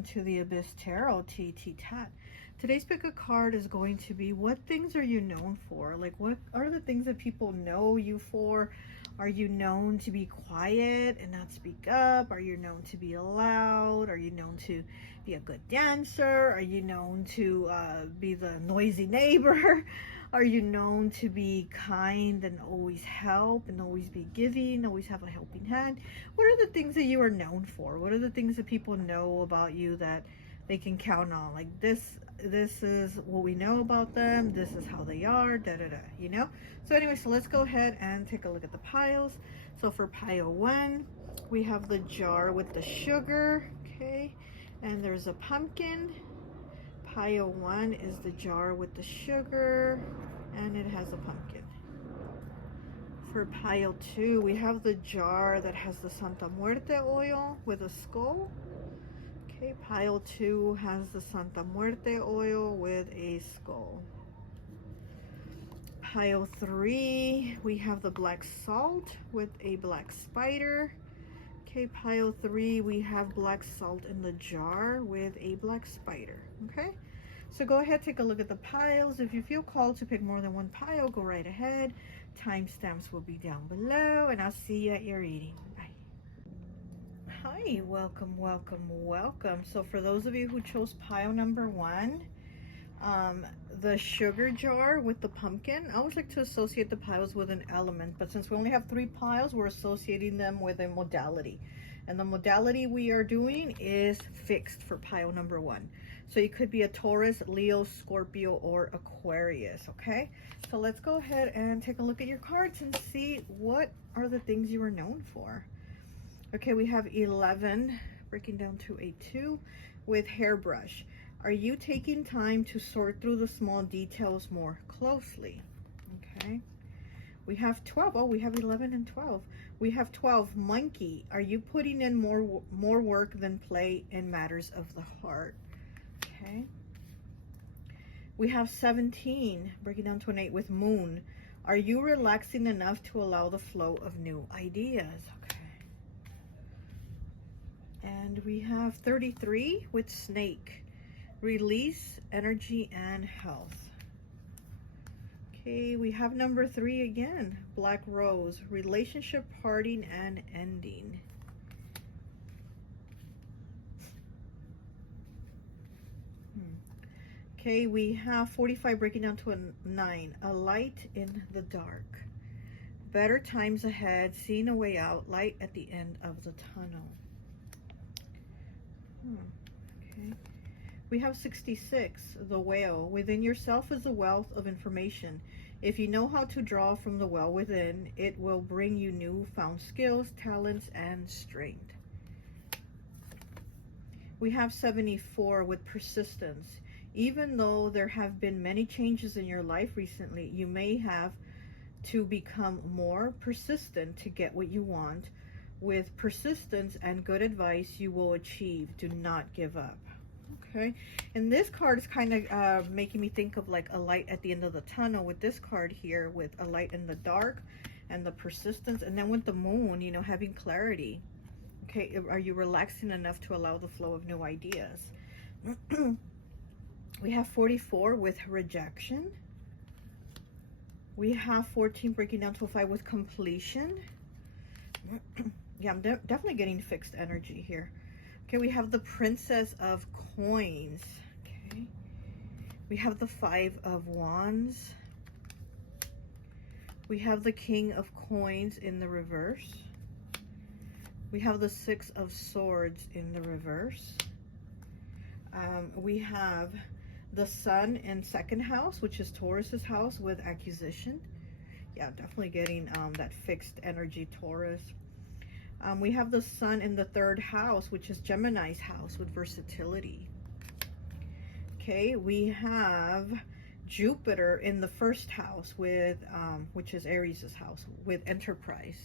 welcome to the Abyss Tarot T.A.T. Today's pick a card is going to be, what things are you known for? Like, what are the things that people know you for? Are you known to be quiet and not speak up? Are you known to be loud? Are you known to be a good dancer? Are you known to be the noisy neighbor? Are you known to be kind and always help and always be giving, always have a helping hand? What are the things that you are known for? What are the things that people know about you that they can count on? Like, this is what we know about them. This is how they are, you know? So anyway, so let's go ahead and take a look at the piles. So for pile 1, we have the jar with the sugar, okay? And there's a pumpkin. Pile 1 is the jar with the sugar, and it has a pumpkin. For pile 2, we have the jar that has the Santa Muerte oil with a skull. Okay, pile 2 has the Santa Muerte oil with a skull. Pile 3, we have the black salt with a black spider. Okay, pile 3, we have black salt in the jar with a black spider. Okay, so go ahead, take a look at the piles. If you feel called to pick more than one pile, go right ahead. Timestamps will be down below, and I'll see you at your reading. Bye. Hi, welcome, welcome, welcome. So for those of you who chose pile number 1, the sugar jar with the pumpkin, I always like to associate the piles with an element, but since we only have 3 piles, we're associating them with a modality, and the modality we are doing is fixed for pile number 1. So you could be a Taurus, Leo, Scorpio, or Aquarius. Okay, so let's go ahead and take a look at your cards and see what are the things you are known for. Okay, we have 11 breaking down to a 2 with hairbrush. Are you taking time to sort through the small details more closely? Okay. We have 12. Oh, we have 11 and 12. We have 12, monkey. Are you putting in more work than play in matters of the heart? Okay. We have 17, breaking down to an 8 with moon. Are you relaxing enough to allow the flow of new ideas? Okay. And we have 33 with snake. Release, energy, and health. Okay, we have number 3 again. Black rose. Relationship, parting, and ending. Okay, we have 45 breaking down to a 9. A light in the dark. Better times ahead. Seeing a way out. Light at the end of the tunnel. Okay. We have 66, the whale. Within yourself is a wealth of information. If you know how to draw from the well within, it will bring you newfound skills, talents, and strength. We have 74 with persistence. Even though there have been many changes in your life recently, you may have to become more persistent to get what you want. With persistence and good advice, you will achieve. Do not give up. Okay, and this card is kind of making me think of like a light at the end of the tunnel with this card here, with a light in the dark and the persistence, and then with the moon, you know, having clarity. Okay, are you relaxing enough to allow the flow of new ideas? We have 44 with rejection. We have 14 breaking down to a 5 with completion. Yeah, I'm definitely getting fixed energy here. Okay, we have the Princess of Coins. Okay, we have the 5 of Wands. We have the King of Coins in the reverse. We have the 6 of Swords in the reverse. We have the Sun in 2nd house, which is Taurus's house, with accusation. Yeah, definitely getting that fixed energy, Taurus. We have the Sun in the 3rd house, which is Gemini's house, with versatility. Okay, we have Jupiter in the 1st house, with which is Aries' house, with enterprise.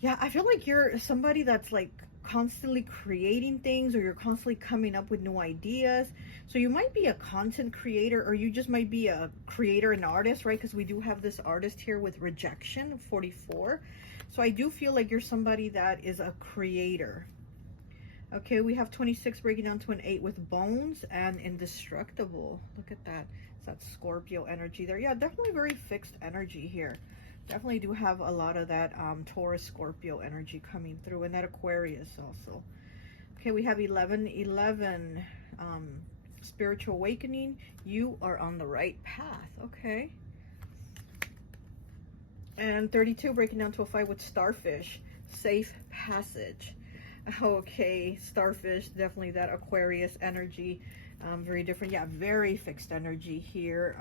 Yeah, I feel like you're somebody that's like constantly creating things, or you're constantly coming up with new ideas. So you might be a content creator, or you just might be a creator and artist, right? Because we do have this artist here with rejection, 44. So I do feel like you're somebody that is a creator. Okay, we have 26 breaking down to an 8 with bones and indestructible. Look at that. It's that Scorpio energy there. Yeah, definitely very fixed energy here. Definitely do have a lot of that Taurus Scorpio energy coming through, and that Aquarius also. Okay, we have 1111 spiritual awakening. You are on the right path. Okay. And 32 breaking down to a 5 with starfish. Safe passage. Okay, starfish, definitely that Aquarius energy. Very different. Yeah, very fixed energy here.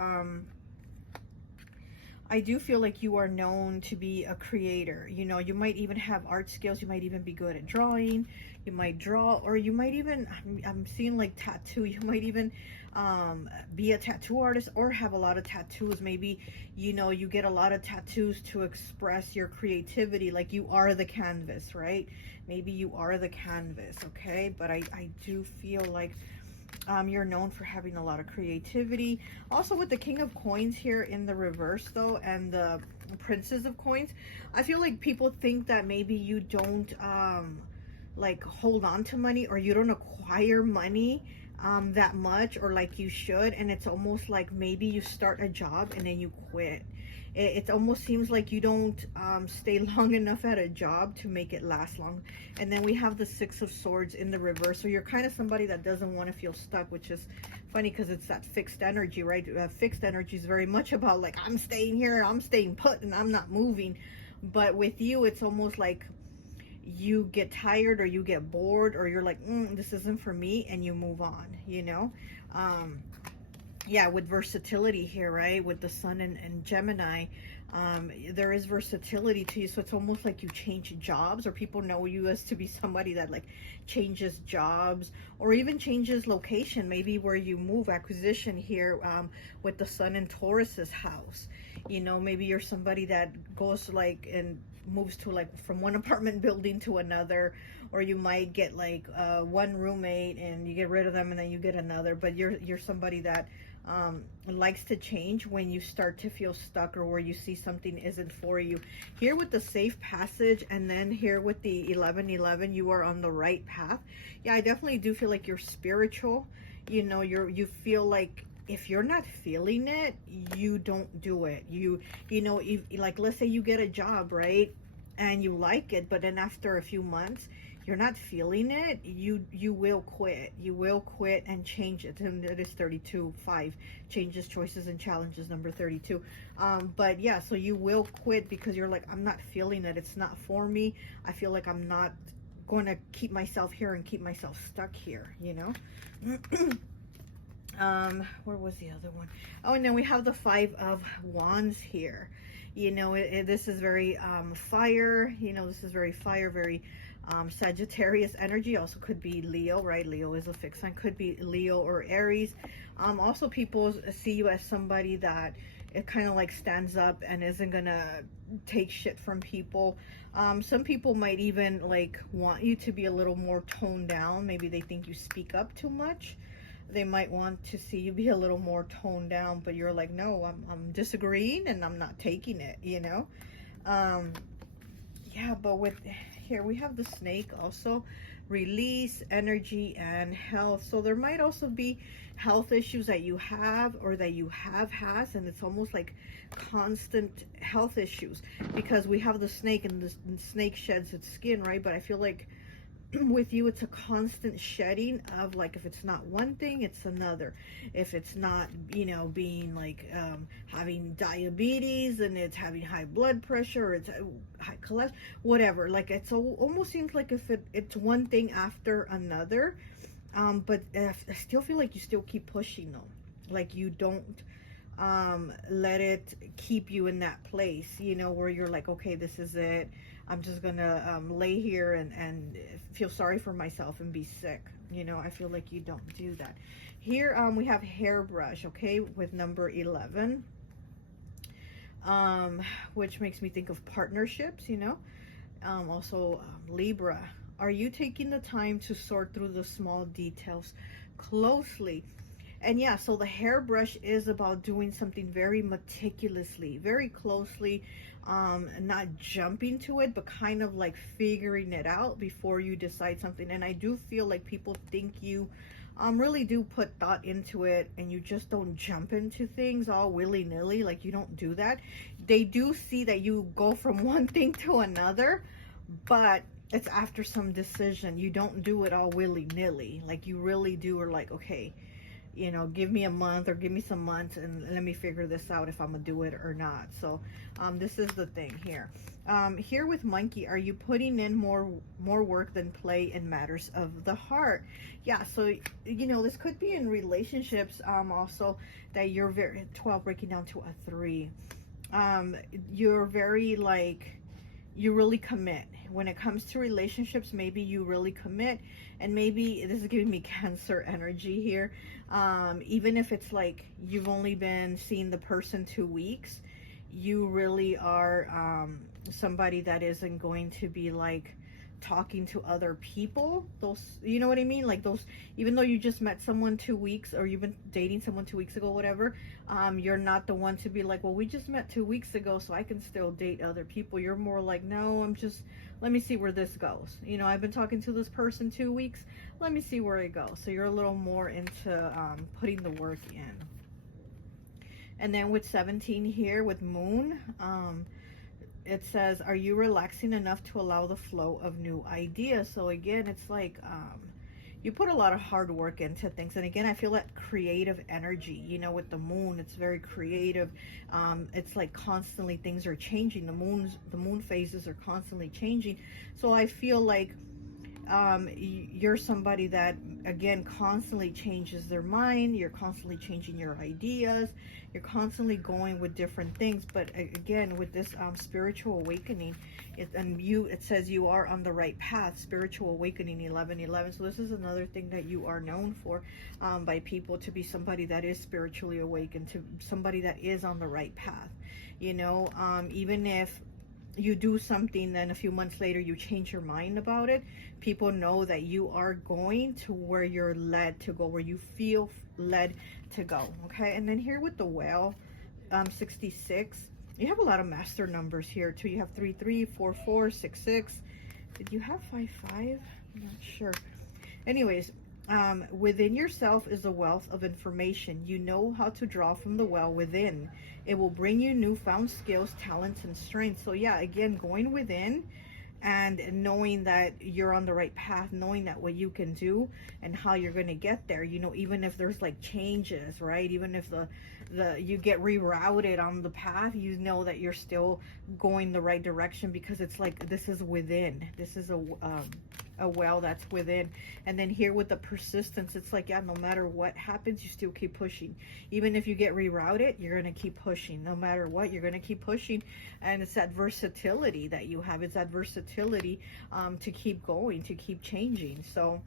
I do feel like you are known to be a creator. You know, you might even have art skills. You might even be good at drawing. You might draw, or you might even, I'm seeing like tattoo. You might even be a tattoo artist or have a lot of tattoos. Maybe, you know, you get a lot of tattoos to express your creativity. Like you are the canvas, right? Maybe you are the canvas, okay? But I do feel like you're known for having a lot of creativity. Also with the King of Coins here in the reverse though, and the Princess of Coins, I feel like people think that maybe you don't like hold on to money, or you don't acquire money that much, or like you should, and it's almost like maybe you start a job and then you quit. It almost seems like you don't stay long enough at a job to make it last long. And then we have the Six of Swords in the reverse. So you're kind of somebody that doesn't want to feel stuck, which is funny because it's that fixed energy, right? Fixed energy is very much about like, I'm staying here, I'm staying put, and I'm not moving. But with you, it's almost like you get tired, or you get bored, or you're like, this isn't for me, and you move on, you know? Yeah, with versatility here, right? With the Sun and Gemini, there is versatility to you. So it's almost like you change jobs, or people know you as to be somebody that like changes jobs, or even changes location, maybe where you move. Acquisition here with the Sun in Taurus's house. You know, maybe you're somebody that goes like and moves to like from one apartment building to another, or you might get like one roommate and you get rid of them and then you get another. But you're somebody that likes to change when you start to feel stuck, or where you see something isn't for you. Here with the safe passage, and then here with the 1111, you are on the right path. Yeah, I definitely do feel like you're spiritual. You know, you feel like if you're not feeling it, you don't do it. You know, if, like, let's say you get a job, right, and you like it, but then after a few months you're not feeling it, you will quit. You will quit and change it. And it is 32-5, changes, choices, and challenges, number 32. But yeah, so you will quit because you're like, I'm not feeling it. It's not for me. I feel like I'm not going to keep myself here and keep myself stuck here, you know? Where was the other one? Oh, and then we have the Five of Wands here. You know, this is very fire. You know, this is very fire, very Sagittarius energy. Also could be Leo, right? Leo is a fixed sign. Could be Leo or Aries. Also, people see you as somebody that it kind of like stands up and isn't gonna take shit from people. Some people might even like want you to be a little more toned down. Maybe they think you speak up too much. They might want to see you be a little more toned down, but you're like, no, I'm disagreeing and I'm not taking it, you know? Yeah, but with here we have the snake also, release, energy, and health. So there might also be health issues that you have, or that you has, and it's almost like constant health issues, because we have the snake, and the snake sheds its skin, right? But I feel like with you, it's a constant shedding of, like, if it's not one thing, it's another. If it's not, you know, being like having diabetes, and it's having high blood pressure, or it's high cholesterol, whatever. Like, it's almost seems like if it's one thing after another. But I still feel like you still keep pushing them. Like, you don't let it keep you in that place, you know, where you're like, okay, this is it. I'm just gonna lay here and feel sorry for myself and be sick. You know, I feel like you don't do that. Here we have hairbrush, okay, with number 11, which makes me think of partnerships, you know. Also Libra, are you taking the time to sort through the small details closely? And yeah, so the hairbrush is about doing something very meticulously, very closely, not jumping to it, but kind of like figuring it out before you decide something. And I do feel like people think you really do put thought into it, and you just don't jump into things all willy-nilly. Like, you don't do that. They do see that you go from one thing to another, but it's after some decision. You don't do it all willy-nilly. Like, you really do are like, okay, you know, give me a month or give me some months and let me figure this out if I'm gonna do it or not. So this is the thing here. Here with monkey, are you putting in more work than play in matters of the heart? Yeah, so you know, this could be in relationships also, that you're very 12 breaking down to a 3. You're very like, you really commit when it comes to relationships. Maybe you really commit, and maybe this is giving me Cancer energy here. Even if it's like you've only been seeing the person 2 weeks, you really are somebody that isn't going to be like talking to other people. Those, you know what I mean, like those, even though you just met someone 2 weeks, or you've been dating someone 2 weeks ago, whatever, you're not the one to be like, well, we just met 2 weeks ago, so I can still date other people. You're more like, no, I'm just, let me see where this goes. You know, I've been talking to this person 2 weeks, let me see where it goes. So you're a little more into putting the work in. And then with 17 here with moon, it says, are you relaxing enough to allow the flow of new ideas? So again, it's like you put a lot of hard work into things. And again, I feel that creative energy, you know, with the moon, it's very creative. It's like constantly things are changing. The moon phases are constantly changing. So I feel like you're somebody that, again, constantly changes their mind. You're constantly changing your ideas. You're constantly going with different things. But again, with this spiritual awakening, it says you are on the right path. Spiritual awakening 1111. So this is another thing that you are known for by people, to be somebody that is spiritually awakened, to somebody that is on the right path. You know, even if you do something, then a few months later you change your mind about it, people know that you are going to where you're led to go, where you feel led to go. Okay, and then here with the whale, 66, you have a lot of master numbers here too. You have 33, 44, 66. Did you have 55? I'm not sure. Anyways, within yourself is a wealth of information. You know how to draw from the well within. It will bring you newfound skills, talents, and strengths. So yeah, again, going within and knowing that you're on the right path, knowing that what you can do and how you're going to get there. You know, even if there's like changes, right? Even if you get rerouted on the path, you know that you're still going the right direction, because it's like, this is within. This is a well that's within. And then here with the persistence, it's like, yeah, no matter what happens, you still keep pushing. Even if you get rerouted, you're going to keep pushing. No matter what, you're going to keep pushing. And it's that versatility that you have. It's that versatility to keep going, to keep changing. So,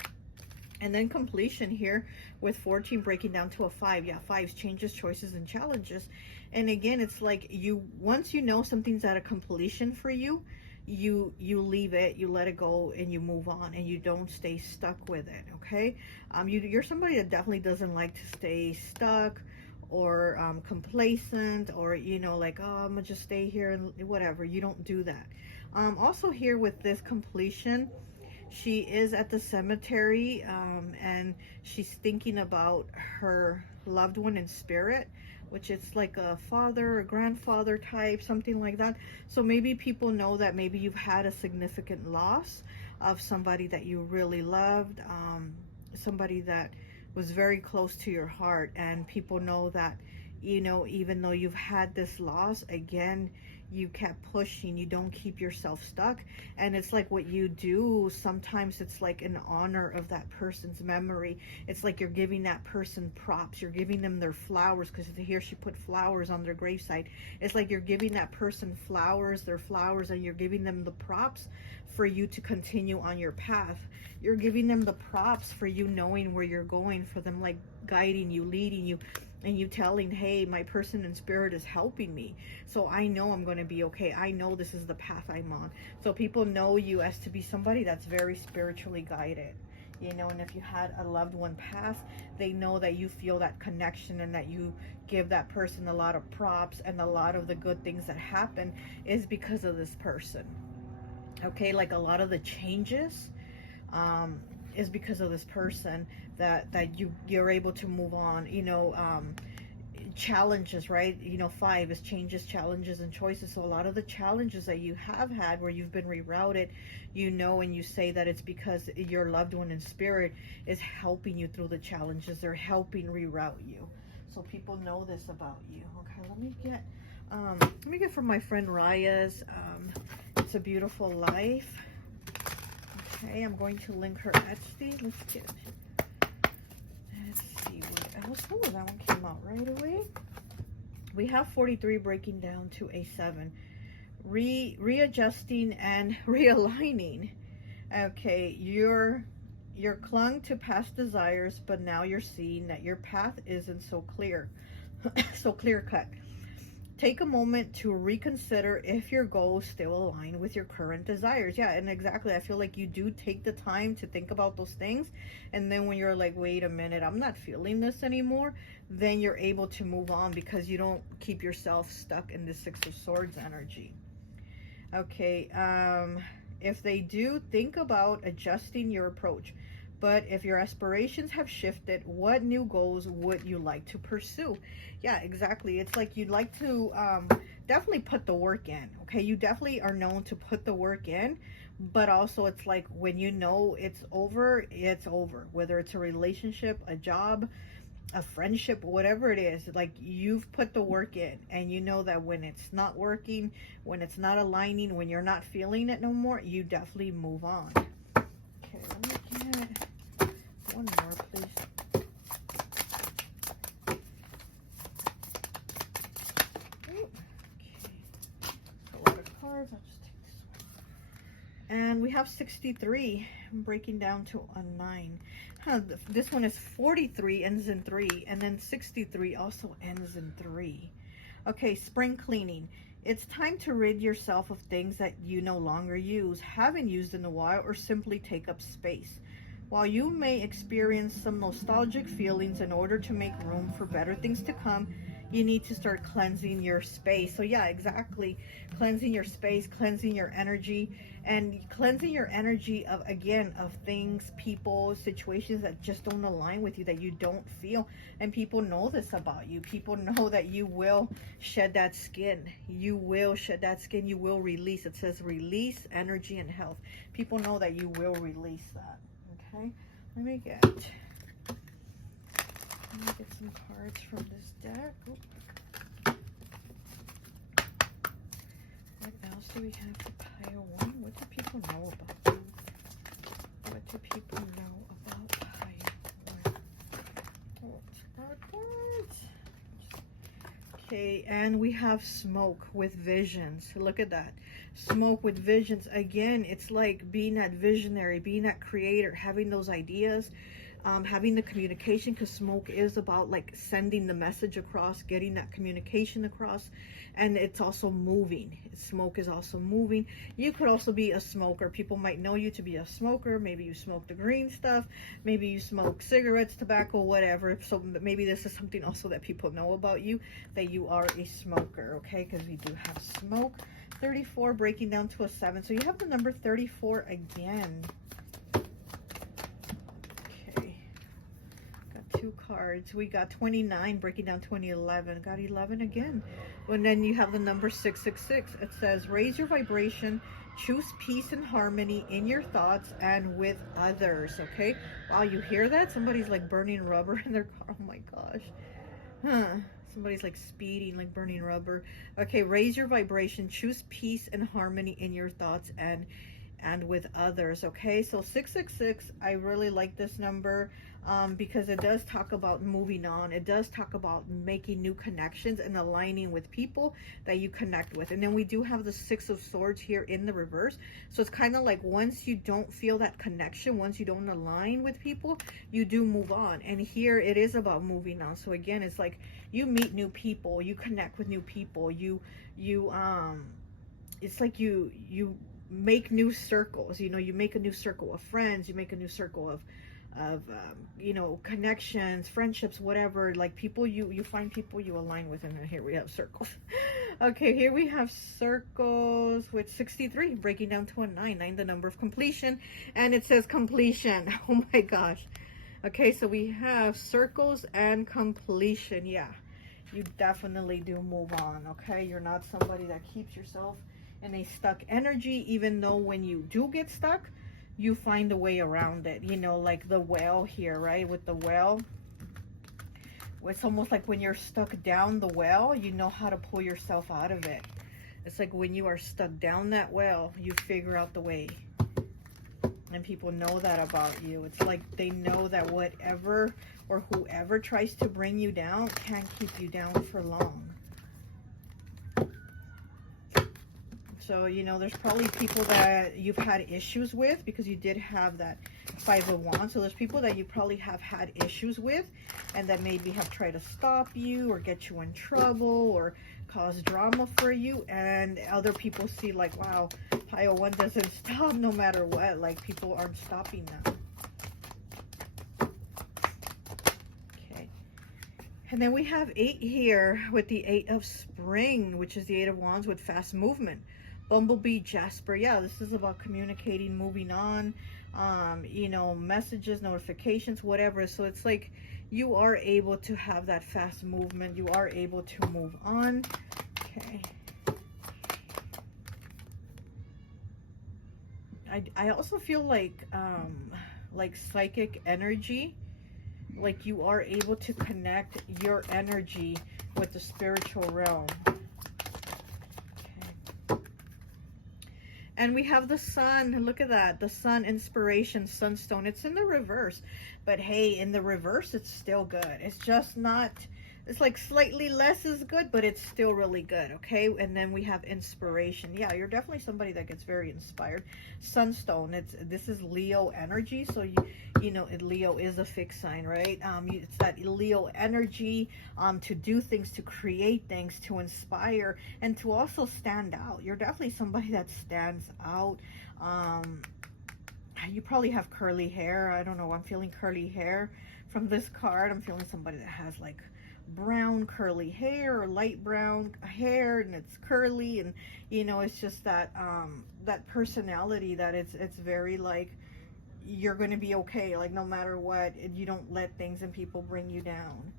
and then completion here with 14 breaking down to a 5. Yeah, 5s, changes, choices, and challenges. And again, it's like, once you know something's at a completion for you, you leave it, you let it go, and you move on, and you don't stay stuck with it. Okay, you're somebody that definitely doesn't like to stay stuck or complacent, or, you know, like, oh, I'm gonna just stay here and whatever. You don't do that. Also here with this completion, she is at the cemetery, and she's thinking about her loved one in spirit, which is like a father or grandfather type, something like that. So maybe people know that maybe you've had a significant loss of somebody that you really loved, somebody that was very close to your heart. And people know that, you know, even though you've had this loss, again, you kept pushing. You don't keep yourself stuck. And it's like, what you do sometimes, it's like in honor of that person's memory. It's like you're giving that person props. You're giving them their flowers, because here she put flowers on their gravesite. It's like you're giving that person flowers, their flowers, and you're giving them the props for you to continue on your path. You're giving them the props for you knowing where you're going, for them like guiding you, leading you, and you telling, hey, my person in spirit is helping me, so I know I'm going to be okay. I know this is the path I'm on. So people know you as to be somebody that's very spiritually guided. you know, and if you had a loved one pass, they know that you feel that connection and that you give that person a lot of props, and a lot of the good things that happen is because of this person. Okay, like a lot of the changes is because of this person, that you're able to move on, you know. Challenges, right? You know, 5 is changes, challenges, and choices. So a lot of the challenges that you have had where you've been rerouted, you know, and you say that it's because your loved one in spirit is helping you through the challenges. They're helping reroute you. So people know this about you. Okay, let me get from my friend Raya's It's a Beautiful Life. Okay, I'm going to link her Etsy. Let's see what else. Oh, that one came out right away. We have 43 breaking down to a 7. Readjusting and realigning. Okay, you're clung to past desires, but now you're seeing that your path isn't so clear, so clear cut. Take a moment to reconsider if your goals still align with your current desires. Yeah, and exactly, I feel like you do take the time to think about those things, and then when you're like, wait a minute, I'm not feeling this anymore, then you're able to move on because you don't keep yourself stuck in the 6 of Swords energy. Okay, if they do, think about adjusting your approach. But if your aspirations have shifted, what new goals would you like to pursue? Yeah, exactly. It's like you'd like to definitely put the work in. Okay, you definitely are known to put the work in, but also it's like when you know it's over, it's over. Whether it's a relationship, a job, a friendship, whatever it is, like you've put the work in, and you know that when it's not working, when it's not aligning, when you're not feeling it no more, you definitely move on. Okay, let me get one more, please. Okay, a lot of cards. I'll just take this one. And we have 63, breaking down to a 9. This one is 43, ends in 3, and then 63 also ends in 3. Okay, spring cleaning. It's time to rid yourself of things that you no longer use, haven't used in a while, or simply take up space. While you may experience some nostalgic feelings, in order to make room for better things to come, you need to start cleansing your space. So yeah, exactly. Cleansing your space, cleansing your energy, and cleansing your energy of, again, of things, people, situations that just don't align with you, that you don't feel. And people know this about you. People know that you will shed that skin. You will shed that skin. You will release. It says release energy and health. People know that you will release that. Okay, let me get some cards from this deck. Oop. What else do we have for pile 1? What do people know about you? What do people know about pile 1? Cards. Okay, and we have smoke with visions. Look at that. Smoke with visions. Again, it's like being that visionary, being that creator, having those ideas, having the communication, because smoke is about like sending the message across, getting that communication across. And it's also moving. Smoke is also moving. You could also be a smoker. People might know you to be a smoker. Maybe you smoke the green stuff. Maybe you smoke cigarettes, tobacco, whatever. So maybe this is something also that people know about you, that you are a smoker, okay? Because we do have smoke. 34 breaking down to a 7. So you have the number 34 again. Okay. Got 2 cards. We got 29 breaking down to 11. Got 11 again. And then you have the number 666. It says raise your vibration, choose peace and harmony in your thoughts and with others. Okay. Wow, you hear that? Somebody's like burning rubber in their car. Oh my gosh. Huh. Somebody's like speeding, like burning rubber. Okay, raise your vibration, choose peace and harmony in your thoughts and with others. Okay, so 666, I really like this number because it does talk about moving on. It does talk about making new connections and aligning with people that you connect with. And then we do have the 6 of Swords here in the reverse. So it's kind of like once you don't feel that connection, once you don't align with people, you do move on. And here it is about moving on. So again, it's like you meet new people, you connect with new people, it's like you make new circles. You know, you make a new circle of friends, you make a new circle you know, connections, friendships, whatever, like people you find people you align with. And then here we have circles. Okay, here we have circles with 63 breaking down to a 9 the number of completion, and it says completion. Oh my gosh. Okay, so we have circles and completion. Yeah, you definitely do move on. Okay, you're not somebody that keeps yourself in a stuck energy, even though when you do get stuck, you find a way around it. You know, like the well here, right? With the well, it's almost like when you're stuck down the well, you know how to pull yourself out of it. It's like when you are stuck down that well, you figure out the way. And people know that about you. It's like they know that whatever or whoever tries to bring you down can't keep you down for long. So, you know, there's probably people that you've had issues with, because you did have that 5 of Wands. So there's people that you probably have had issues with, and that maybe have tried to stop you or get you in trouble or cause drama for you. And other people see like, wow, pile 1 doesn't stop no matter what. Like, people aren't stopping them. Okay. And then we have 8 here with the 8 of Spring, which is the 8 of Wands with fast movement. Bumblebee, Jasper. Yeah, this is about communicating, moving on, you know, messages, notifications, whatever. So it's like you are able to have that fast movement. You are able to move on. Okay. I also feel like psychic energy, like you are able to connect your energy with the spiritual realm. And we have the sun. Look at that. The sun, inspiration, sunstone. It's in the reverse. But hey, in the reverse, it's still good. It's just not, it's like slightly less is good, but it's still really good. Okay. And then we have inspiration. Yeah, you're definitely somebody that gets very inspired. Sunstone. This is Leo energy. So you know, Leo is a fixed sign, right? It's that Leo energy to do things, to create things, to inspire, and to also stand out. You're definitely somebody that stands out. You probably have curly hair. I don't know. I'm feeling curly hair from this card. I'm feeling somebody that has like brown curly hair or light brown hair, and it's curly, and you know, it's just that that personality that it's very like, you're going to be okay, like no matter what. You don't let things and people bring you down.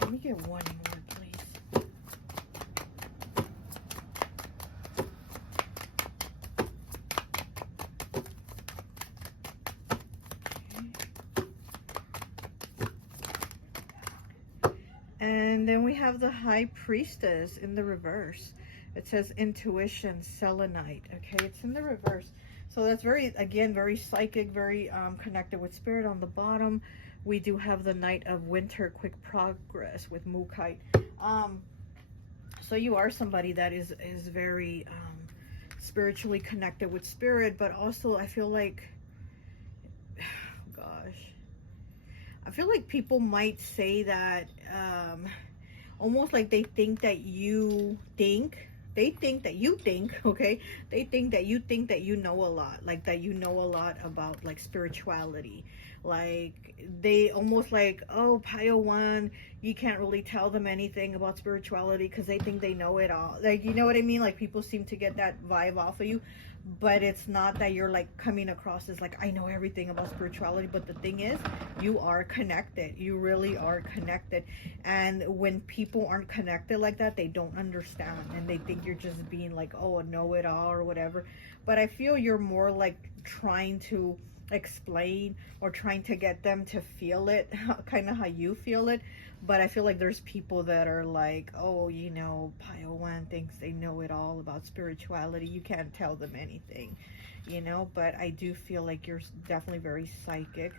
Let me get one more, please. Okay. And then we have the High Priestess in the reverse. It says intuition, selenite. Okay, it's in the reverse. So that's very, again, very psychic, very connected with spirit. On the bottom, we do have the Knight of Winter, quick progress with Mukite. So you are somebody that is very spiritually connected with spirit, but also I feel like, gosh, I feel like people might say that almost like they think that you think. They think that you think, okay? They think that you know a lot, like that you know a lot about like spirituality. Like they almost like, oh, pile 1, you can't really tell them anything about spirituality because they think they know it all. Like, you know what I mean? Like people seem to get that vibe off of you. But it's not that you're like coming across as like, I know everything about spirituality. But the thing is, you are connected. You really are connected. And when people aren't connected like that, they don't understand, and they think you're just being like, oh, a know-it-all or whatever. But I feel you're more like trying to explain or trying to get them to feel it kind of how you feel it. But I feel like there's people that are like, oh, you know, pile 1 thinks they know it all about spirituality. You can't tell them anything, you know. But I do feel like you're definitely very psychic,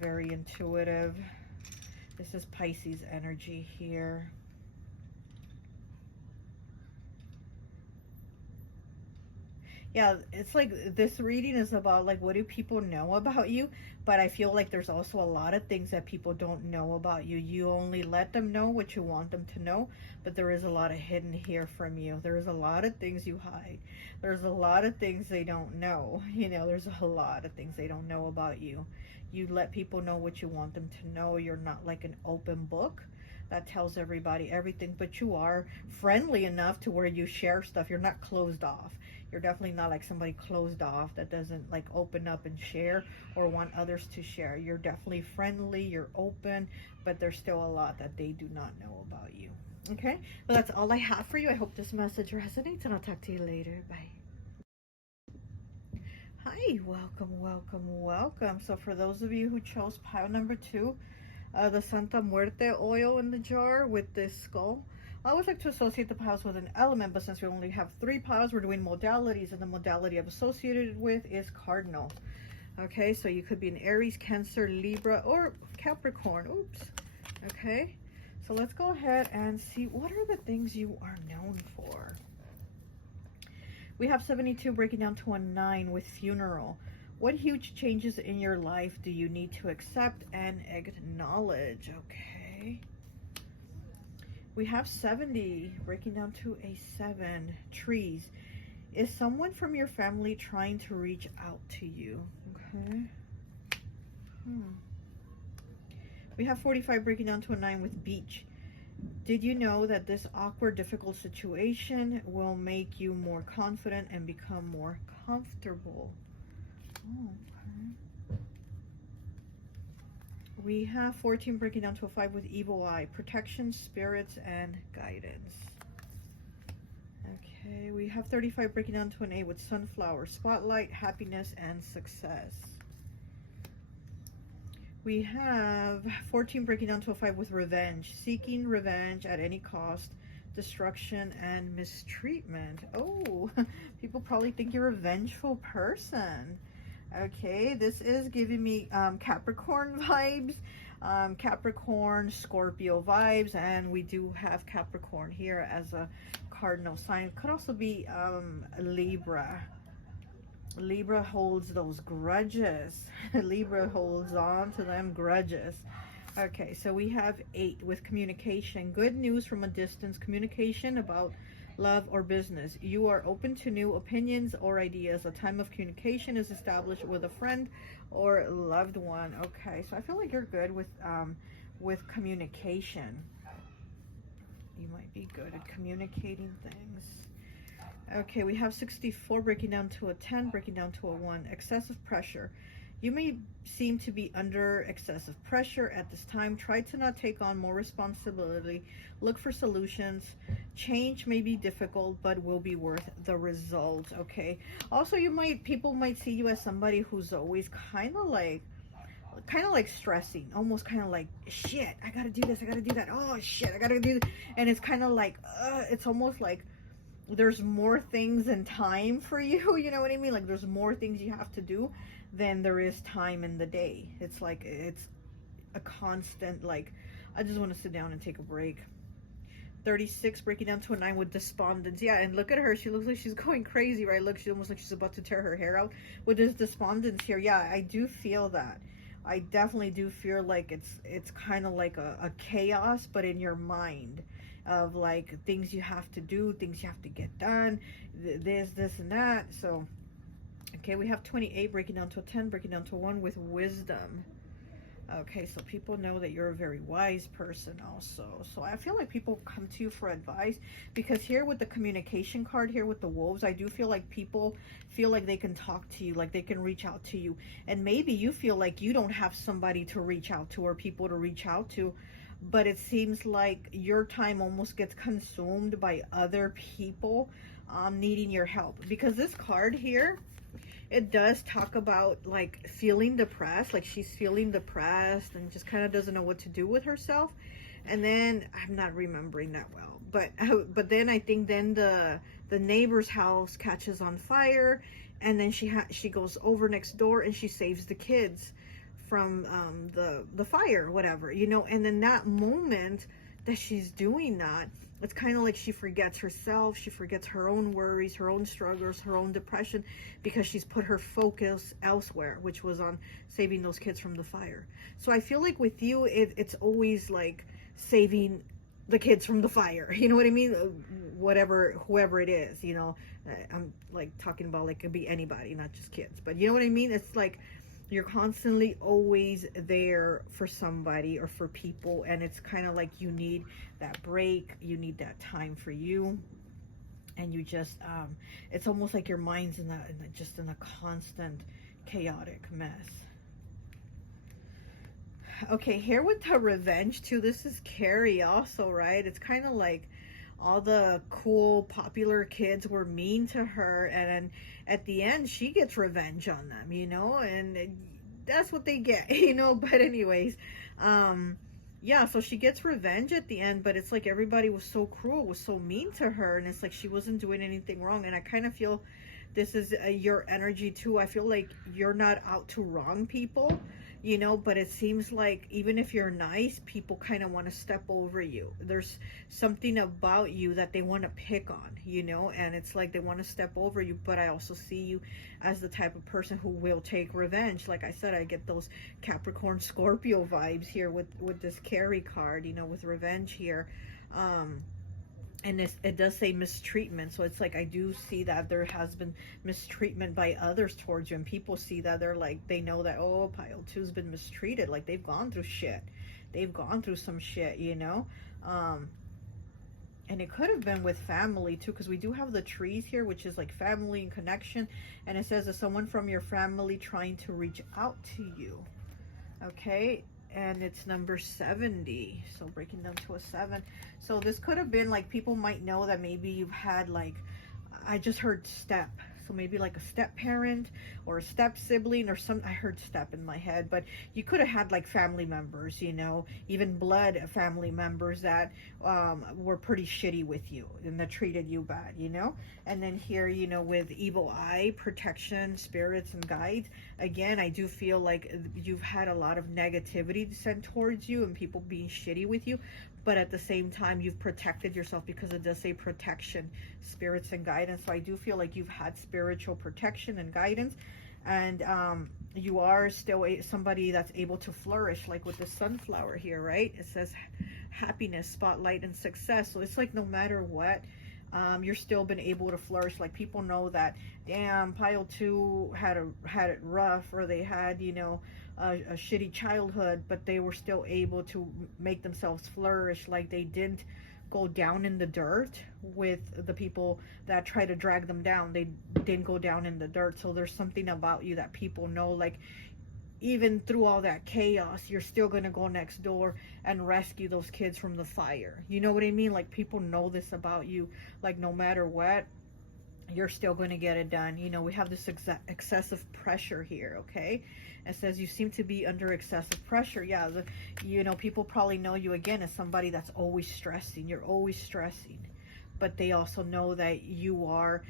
very intuitive. This is Pisces energy here. Yeah, it's like this reading is about like what do people know about you, but I feel like there's also a lot of things that people don't know about you. You only let them know what you want them to know, but there is a lot of hidden here from you. There's a lot of things you hide. There's a lot of things they don't know. You know, there's a lot of things they don't know about you. You let people know what you want them to know. You're not like an open book that tells everybody everything, but you are friendly enough to where you share stuff. You're not closed off. You're definitely not like somebody closed off that doesn't like open up and share or want others to share. You're definitely friendly, you're open, but there's still a lot that they do not know about you. Okay, well, that's all I have for you. I hope this message resonates, and I'll talk to you later. Bye. Hi, welcome, welcome, welcome. So for those of you who chose pile number 2, the Santa Muerte oil in the jar with this skull. I always like to associate the piles with an element, but since we only have 3 piles, we're doing modalities, and the modality I've associated with is cardinal. Okay, so you could be an Aries, Cancer, Libra, or Capricorn. Oops. Okay, so let's go ahead and see what are the things you are known for. We have 72 breaking down to a 9 with funeral. What huge changes in your life do you need to accept and acknowledge? Okay. We have 70 breaking down to a 7. Trees. Is someone from your family trying to reach out to you? Okay. We have 45 breaking down to a 9 with beach. Did you know that this awkward, difficult situation will make you more confident and become more comfortable? Oh, okay. We have 14 breaking down to a 5 with evil eye. Protection, spirits, and guidance. Okay, we have 35 breaking down to an 8 with sunflower. Spotlight, happiness, and success. We have 14 breaking down to a 5 with revenge. Seeking revenge at any cost. Destruction and mistreatment. Oh, people probably think you're a vengeful person. Okay, this is giving me Capricorn vibes, Capricorn, Scorpio vibes, and we do have Capricorn here as a cardinal sign. It could also be Libra. Libra holds those grudges. Libra holds on to them grudges. Okay, so we have 8 with communication. Good news from a distance. Communication about love or business. You are open to new opinions or ideas. A time of communication is established with a friend or loved one. Okay, so I feel like you're good with communication. You might be good at communicating things. Okay, we have 64 breaking down to a 10, breaking down to a 1. Excessive pressure. You may seem to be under excessive pressure at this time. Try to not take on more responsibility. Look for solutions. Change may be difficult, but will be worth the result. Okay. Also, people might see you as somebody who's always kind of like stressing, almost kind of like, shit, I gotta do this, I gotta do that. Oh shit, I gotta do this. And it's kind of like, it's almost like there's more things and time for you. You know what I mean? Like there's more things you have to do than there is time in the day. It's like it's a constant, like, I just want to sit down and take a break. 36 breaking down to a 9 with despondence. Yeah, and look at her, she looks like she's going crazy, right? Look, she almost like she's about to tear her hair out with this despondence here. Yeah, I do feel that. I definitely do feel like it's kind of like a chaos, but in your mind, of like things you have to do, things you have to get done, this and that. So okay, we have 28 breaking down to a 10, breaking down to a 1 with wisdom. Okay, so people know that you're a very wise person also. So I feel like people come to you for advice, because here with the communication card here with the wolves, I do feel like people feel like they can talk to you, like they can reach out to you. And maybe you feel like you don't have somebody to reach out to or people to reach out to, but it seems like your time almost gets consumed by other people needing your help. Because this card here, it does talk about like feeling depressed, like she's feeling depressed and just kind of doesn't know what to do with herself. And then I'm not remembering that well, but then I think then the neighbor's house catches on fire, and then she goes over next door and she saves the kids from the fire, whatever, you know. And in that moment, that she's doing that. It's kind of like she forgets herself, she forgets her own worries, her own struggles, her own depression, because she's put her focus elsewhere, which was on saving those kids from the fire. So I feel like with you, it's always like saving the kids from the fire, you know what I mean? Whatever, whoever it is, you know. I'm like talking about, like, it could be anybody, not just kids, but you know what I mean? It's like you're constantly always there for somebody or for people, and it's kind of like you need that break, you need that time for you, and you just it's almost like your mind's just in a constant chaotic mess. Okay, here with the revenge too, this is Carrie also, right? It's kind of like all the cool popular kids were mean to her, and then at the end she gets revenge on them, you know, and that's what they get, you know. But anyways, yeah, so she gets revenge at the end, but it's like everybody was so cruel, was so mean to her, and it's like she wasn't doing anything wrong. And I kind of feel this is your energy too. I feel like you're not out to wrong people, you know, but it seems like even if you're nice, people kind of want to step over you. There's something about you that they want to pick on, you know, and it's like they want to step over you. But I also see you as the type of person who will take revenge. Like I said, I get those Capricorn Scorpio vibes here with this Carrie card, you know, with revenge here. And it does say mistreatment, so it's like I do see that there has been mistreatment by others towards you, and people see that, they're like, they know that, oh, pile 2's been mistreated, like they've gone through shit, they've gone through some shit, you know. And it could have been with family too, because we do have the trees here, which is like family and connection, and it says that someone from your family trying to reach out to you. Okay, and it's number 70, so breaking down to a 7. So this could have been like, people might know that maybe you've had, like, I just heard step, so maybe like a step parent or a step sibling or some, I heard step in my head, but you could have had like family members, you know, even blood family members that were pretty shitty with you and that treated you bad, you know. And then here, you know, with evil eye, protection, spirits and guides, again, I do feel like you've had a lot of negativity sent towards you and people being shitty with you, but at the same time you've protected yourself, because it does say protection, spirits and guidance. So I do feel like you've had spiritual protection and guidance, and you are still somebody that's able to flourish, like with the sunflower here, right? It says happiness, spotlight and success. So it's like no matter what, you're still been able to flourish. Like people know that, damn, pile 2 had it rough, or they had, you know, a shitty childhood, but they were still able to make themselves flourish. Like they didn't go down in the dirt with the people that try to drag them down. They didn't go down in the dirt. So there's something about you that people know, like even through all that chaos, you're still gonna go next door and rescue those kids from the fire. You know what I mean? Like people know this about you, like no matter what, you're still going to get it done. You know, we have this excessive pressure here, okay? It says you seem to be under excessive pressure. Yeah, you know, people probably know you again as somebody that's always stressing. You're always stressing. But they also know that you are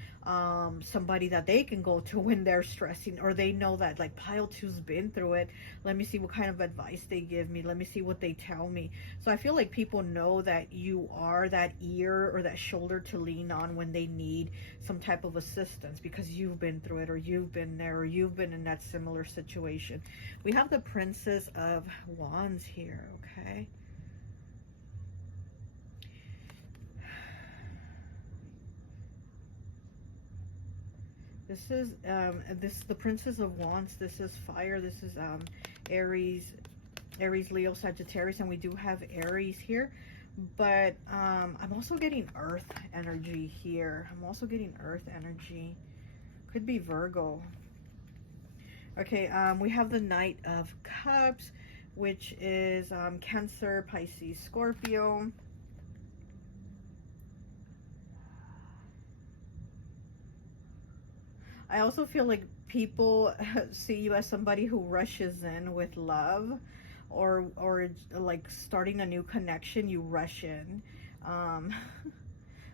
somebody that they can go to when they're stressing, or they know that like pile 2's been through it. Let me see what kind of advice they give me. Let me see what they tell me. So I feel like people know that you are that ear or that shoulder to lean on when they need some type of assistance, because you've been through it, or you've been there, or you've been in that similar situation. We have the Princess of Wands here, okay? This is the Princess of Wands. This is fire. This is Aries, Leo, Sagittarius, and we do have Aries here. But I'm also getting Earth energy here. I'm also getting Earth energy. Could be Virgo. Okay, we have the Knight of Cups, which is Cancer, Pisces, Scorpio. I also feel like people see you as somebody who rushes in with love, or like starting a new connection, you rush in.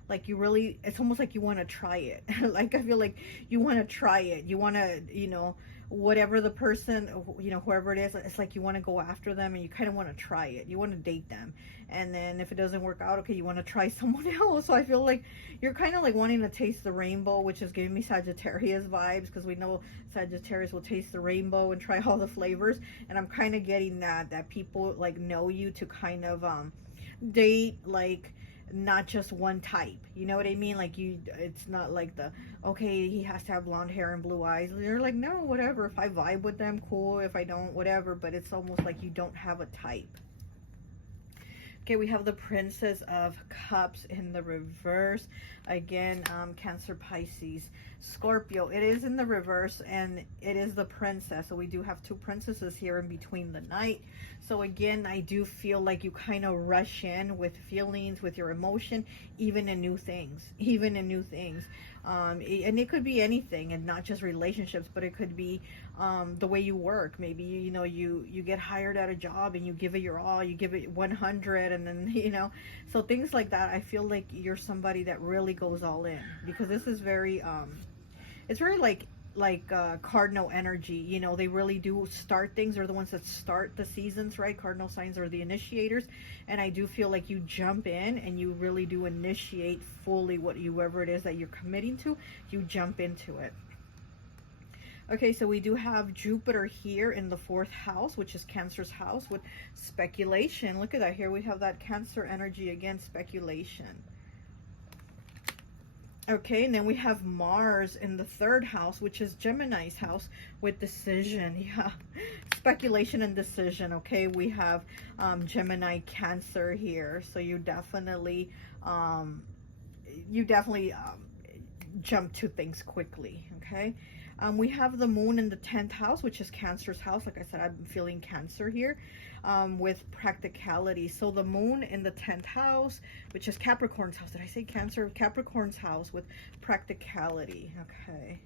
Like you really, it's almost like you want to try it. Like I feel like you want to try it. You want to, you know, whatever the person, you know, whoever it is, it's like you want to go after them and you kind of want to try it. You want to date them. And then if it doesn't work out, okay, you want to try someone else. So I feel like you're kind of like wanting to taste the rainbow, which is giving me Sagittarius vibes, because we know Sagittarius will taste the rainbow and try all the flavors. And I'm kind of getting that people like know you to kind of date like not just one type, you know what I mean? Like you, it's not like the, okay, he has to have blonde hair and blue eyes. You're like, no, whatever, if I vibe with them, cool, if I don't, whatever. But it's almost like you don't have a type. Okay, we have the Princess of Cups in the reverse. Again, Cancer, Pisces, Scorpio. It is in the reverse, and it is the Princess. So we do have two princesses here in between the night. So again, I do feel like you kind of rush in with feelings, with your emotion, even in new things. Even in new things. And it could be anything, and not just relationships, but it could be the way you work. Maybe, you know, you get hired at a job and you give it your all, you give it 100, and then, you know, so things like that. I feel like you're somebody that really goes all in, because this is very it's very like cardinal energy. You know, they really do start things. They're the ones that start the seasons, right? Cardinal signs are the initiators, and I do feel like you jump in and you really do initiate fully whatever it is that you're committing to. You jump into it. Okay, so we do have Jupiter here in the 4th house, which is Cancer's house, with speculation. Look at that. Here we have that Cancer energy again, speculation. Okay, and then we have Mars in the 3rd house, which is Gemini's house, with decision. Yeah, speculation and decision. Okay, we have Gemini, Cancer here. So you definitely jump to things quickly. Okay. We have the Moon in the 10th house, which is Cancer's house. Like I said, I'm feeling Cancer here, with practicality. So the Moon in the 10th house, which is Capricorn's house. Did I say Cancer? Capricorn's house with practicality. Okay.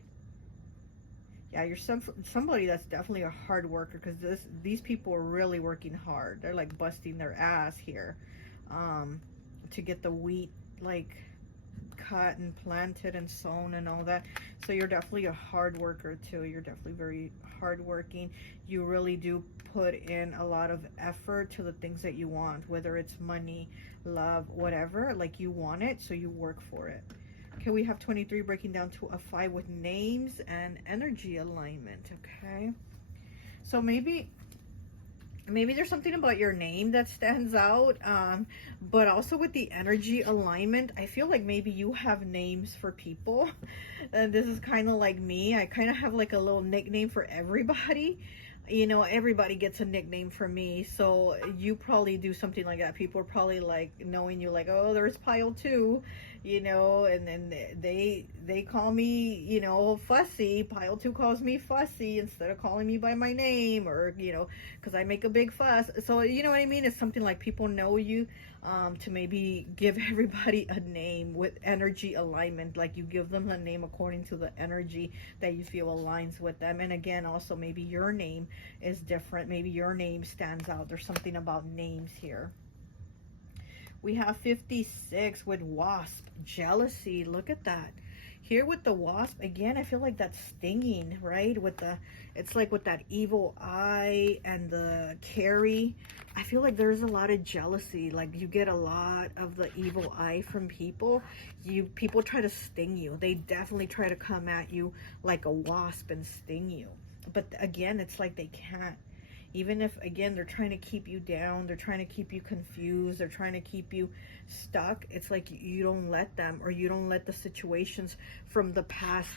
Yeah, you're somebody that's definitely a hard worker, because these people are really working hard. They're like busting their ass here to get the wheat like cut and planted and sown and all that. So you're definitely a hard worker too. You're definitely very hardworking. You really do put in a lot of effort to the things that you want, whether it's money, love, whatever. Like, you want it, so you work for it. Okay, we have 23 breaking down to a 5 with names and energy alignment. Okay, so maybe there's something about your name that stands out, but also with the energy alignment, I feel like maybe you have names for people. And this is kind of like me. I kind of have like a little nickname for everybody. You know, everybody gets a nickname for me. So you probably do something like that. People are probably like knowing you, like, oh, there's Pile 2, you know, and then they call me, you know, Fussy. Pile 2 calls me Fussy instead of calling me by my name, or, you know, because I make a big fuss. So, you know what I mean? It's something like people know you, to maybe give everybody a name with energy alignment. Like, you give them a name according to the energy that you feel aligns with them. And again, also maybe your name is different. Maybe your name stands out. There's something about names here. We have 56 with Wasp, jealousy. Look at that. Here with the Wasp, again, I feel like that's stinging, right? With the, it's like with that evil eye and the carry. I feel like there's a lot of jealousy. Like, you get a lot of the evil eye from people. People try to sting you. They definitely try to come at you like a wasp and sting you. But again, it's like they can't. Even if, again, they're trying to keep you down, they're trying to keep you confused, they're trying to keep you stuck, it's like you don't let them, or you don't let the situations from the past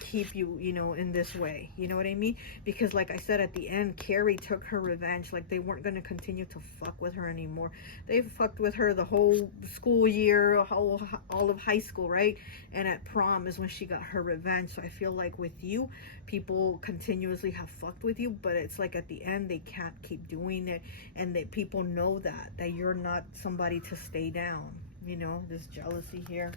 keep you, you know, in this way. You know what I mean? Because like I said, at the end, Carrie took her revenge. Like, they weren't going to continue to fuck with her anymore. They fucked with her the whole school year, all of high school, right? And at prom is when she got her revenge. So I feel like with you, people continuously have fucked with you, but it's like at the end, they can't keep doing it, and that people know that you're not somebody to stay down, you know, this jealousy here.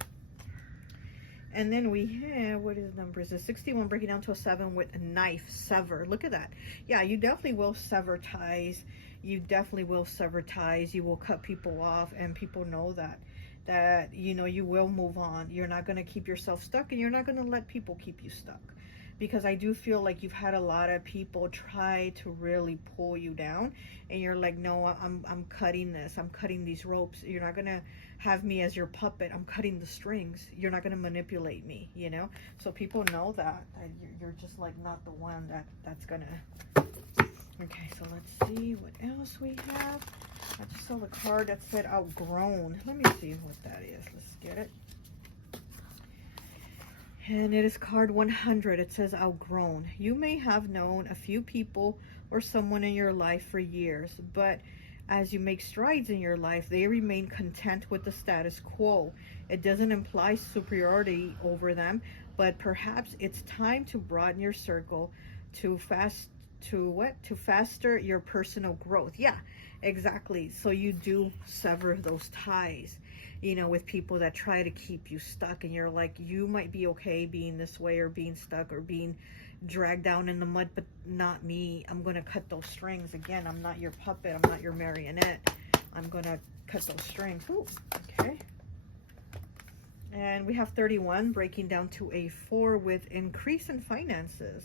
And then we have, what is the number? Is it 61 breaking down to a 7 with a knife, sever. Look at that. Yeah, you definitely will sever ties. You definitely will sever ties. You will cut people off, and people know that, you know, you will move on. You're not going to keep yourself stuck, and you're not going to let people keep you stuck. because I do feel like you've had a lot of people try to really pull you down, and you're like, no, I'm cutting this. I'm cutting these ropes. You're not gonna have me as your puppet. I'm cutting the strings. You're not gonna manipulate me, you know? So people know that you're just like not the one that's gonna. Okay, so let's see what else we have. I just saw the card that said outgrown. Let me see what that is. Let's get it. And it is card 100. It says outgrown. You may have known a few people or someone in your life for years, but as you make strides in your life, they remain content with the status quo. It doesn't imply superiority over them, but perhaps it's time to broaden your circle to faster your personal growth. Yeah, exactly. So you do sever those ties, you know, with people that try to keep you stuck, and you're like, you might be okay being this way or being stuck or being dragged down in the mud, but not me. I'm gonna cut those strings. Again, I'm not your puppet. I'm not your marionette. I'm gonna cut those strings. Ooh, okay. And we have 31 breaking down to a 4 with increase in finances.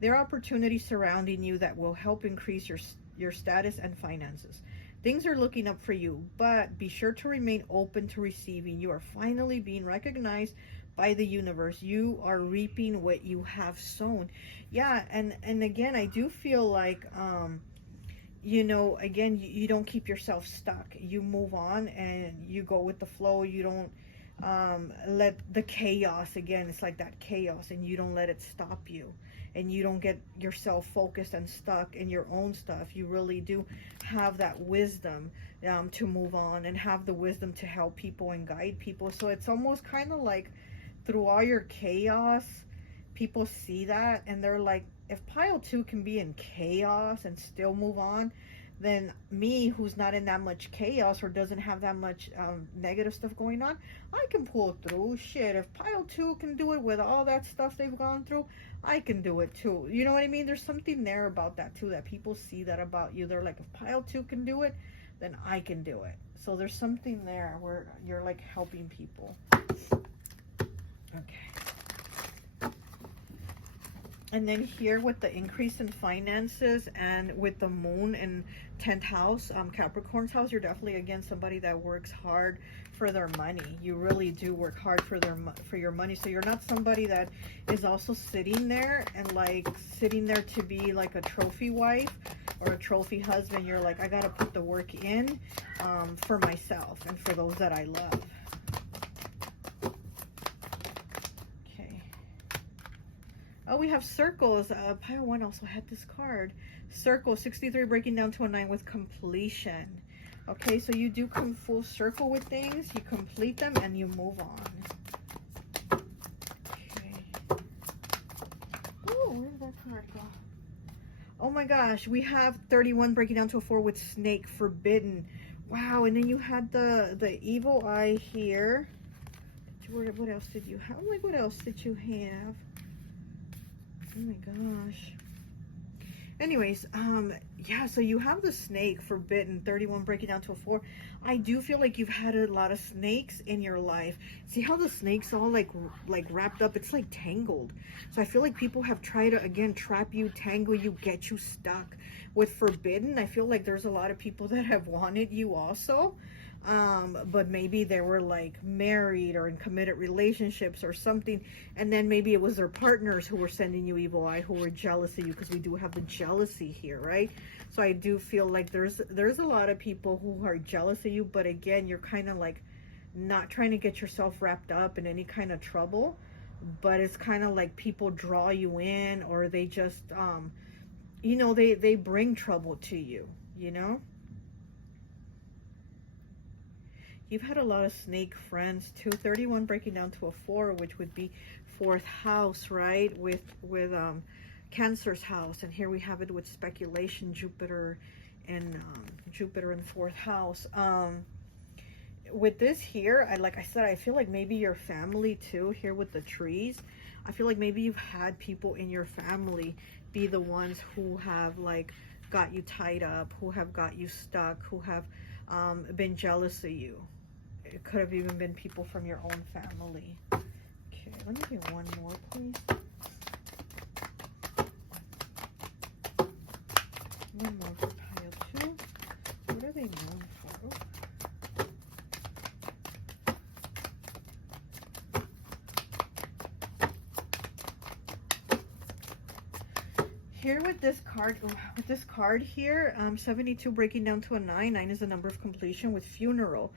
There are opportunities surrounding you that will help increase your status and finances. Things are looking up for you, but be sure to remain open to receiving. You are finally being recognized by the universe. You are reaping what you have sown. Yeah, and again, I do feel like, you know, again, you don't keep yourself stuck. You move on and you go with the flow. You don't let the chaos, again, it's like that chaos, and you don't let it stop you, and you don't get yourself focused and stuck in your own stuff. You really do have that wisdom to move on, and have the wisdom to help people and guide people. So it's almost kind of like, through all your chaos, people see that and they're like, if pile 2 can be in chaos and still move on, then me, who's not in that much chaos or doesn't have that much negative stuff going on, I can pull through. Shit, if pile 2 can do it with all that stuff they've gone through, I can do it too. You know what I mean? There's something there about that too, that people see that about you. They're like, if pile 2 can do it, then I can do it. So there's something there where you're like helping people. Okay. And then here with the increase in finances and with the moon in 10th house, Capricorn's house, you're definitely, again, somebody that works hard for their money. You really do work hard for your money. So you're not somebody that is also sitting there and like sitting there to be like a trophy wife or a trophy husband. You're like, I got to put the work in for myself and for those that I love. Oh, we have circles. Pile 1 also had this card. Circle, 63 breaking down to a 9 with completion. Okay, so you do come full circle with things. You complete them and you move on. Okay. Oh, where did that card go? Oh my gosh, we have 31 breaking down to a 4 with snake, forbidden. Wow, and then you had the evil eye here. What else did you have? I'm like, what else did you have? Oh my gosh. Anyways, yeah, so you have the snake, forbidden, 31 breaking down to a 4. I do feel like you've had a lot of snakes in your life. See how the snake's all like wrapped up? It's like tangled. So I feel like people have tried to, again, trap you, tangle you, get you stuck. With forbidden, I feel like there's a lot of people that have wanted you also. But maybe they were like married or in committed relationships or something, and then maybe it was their partners who were sending you evil eye, who were jealous of you, because we do have the jealousy here, right? So I do feel like there's a lot of people who are jealous of you, but again, you're kind of like not trying to get yourself wrapped up in any kind of trouble, but it's kind of like people draw you in, or they just you know, they bring trouble to you, you know. You've had a lot of snake friends too. 31 breaking down to a 4, which would be 4th house, right? With Cancer's house. And here we have it with speculation, Jupiter and Jupiter in 4th house. With this here, like I said, I feel like maybe your family too, here with the trees. I feel like maybe you've had people in your family be the ones who have like got you tied up, who have got you stuck, who have been jealous of you. It could have even been people from your own family. Okay, let me get one more, please. One more for pile 2. What are they known for? Here with this card here, 72 breaking down to a 9. 9 is the number of completion with funeral.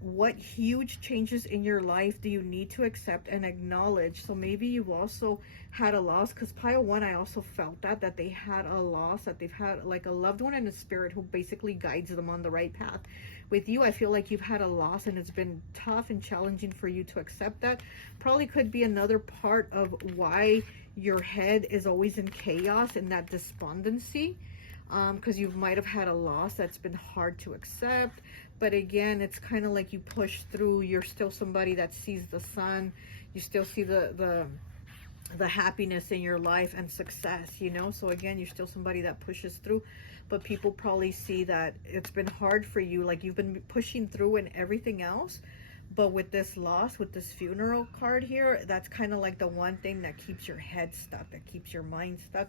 What huge changes in your life do you need to accept and acknowledge? So maybe you've also had a loss, because pile 1, I also felt that they had a loss, that they've had like a loved one in a spirit who basically guides them on the right path. With you, I feel like you've had a loss and it's been tough and challenging for you to accept that. Probably could be another part of why your head is always in chaos and that despondency, because you might have had a loss that's been hard to accept. But again, it's kind of like you push through. You're still somebody that sees the sun. You still see the happiness in your life and success, you know. So again, you're still somebody that pushes through, but people probably see that it's been hard for you, like you've been pushing through and everything else. But with this loss, with this funeral card here, that's kind of like the one thing that keeps your head stuck, that keeps your mind stuck.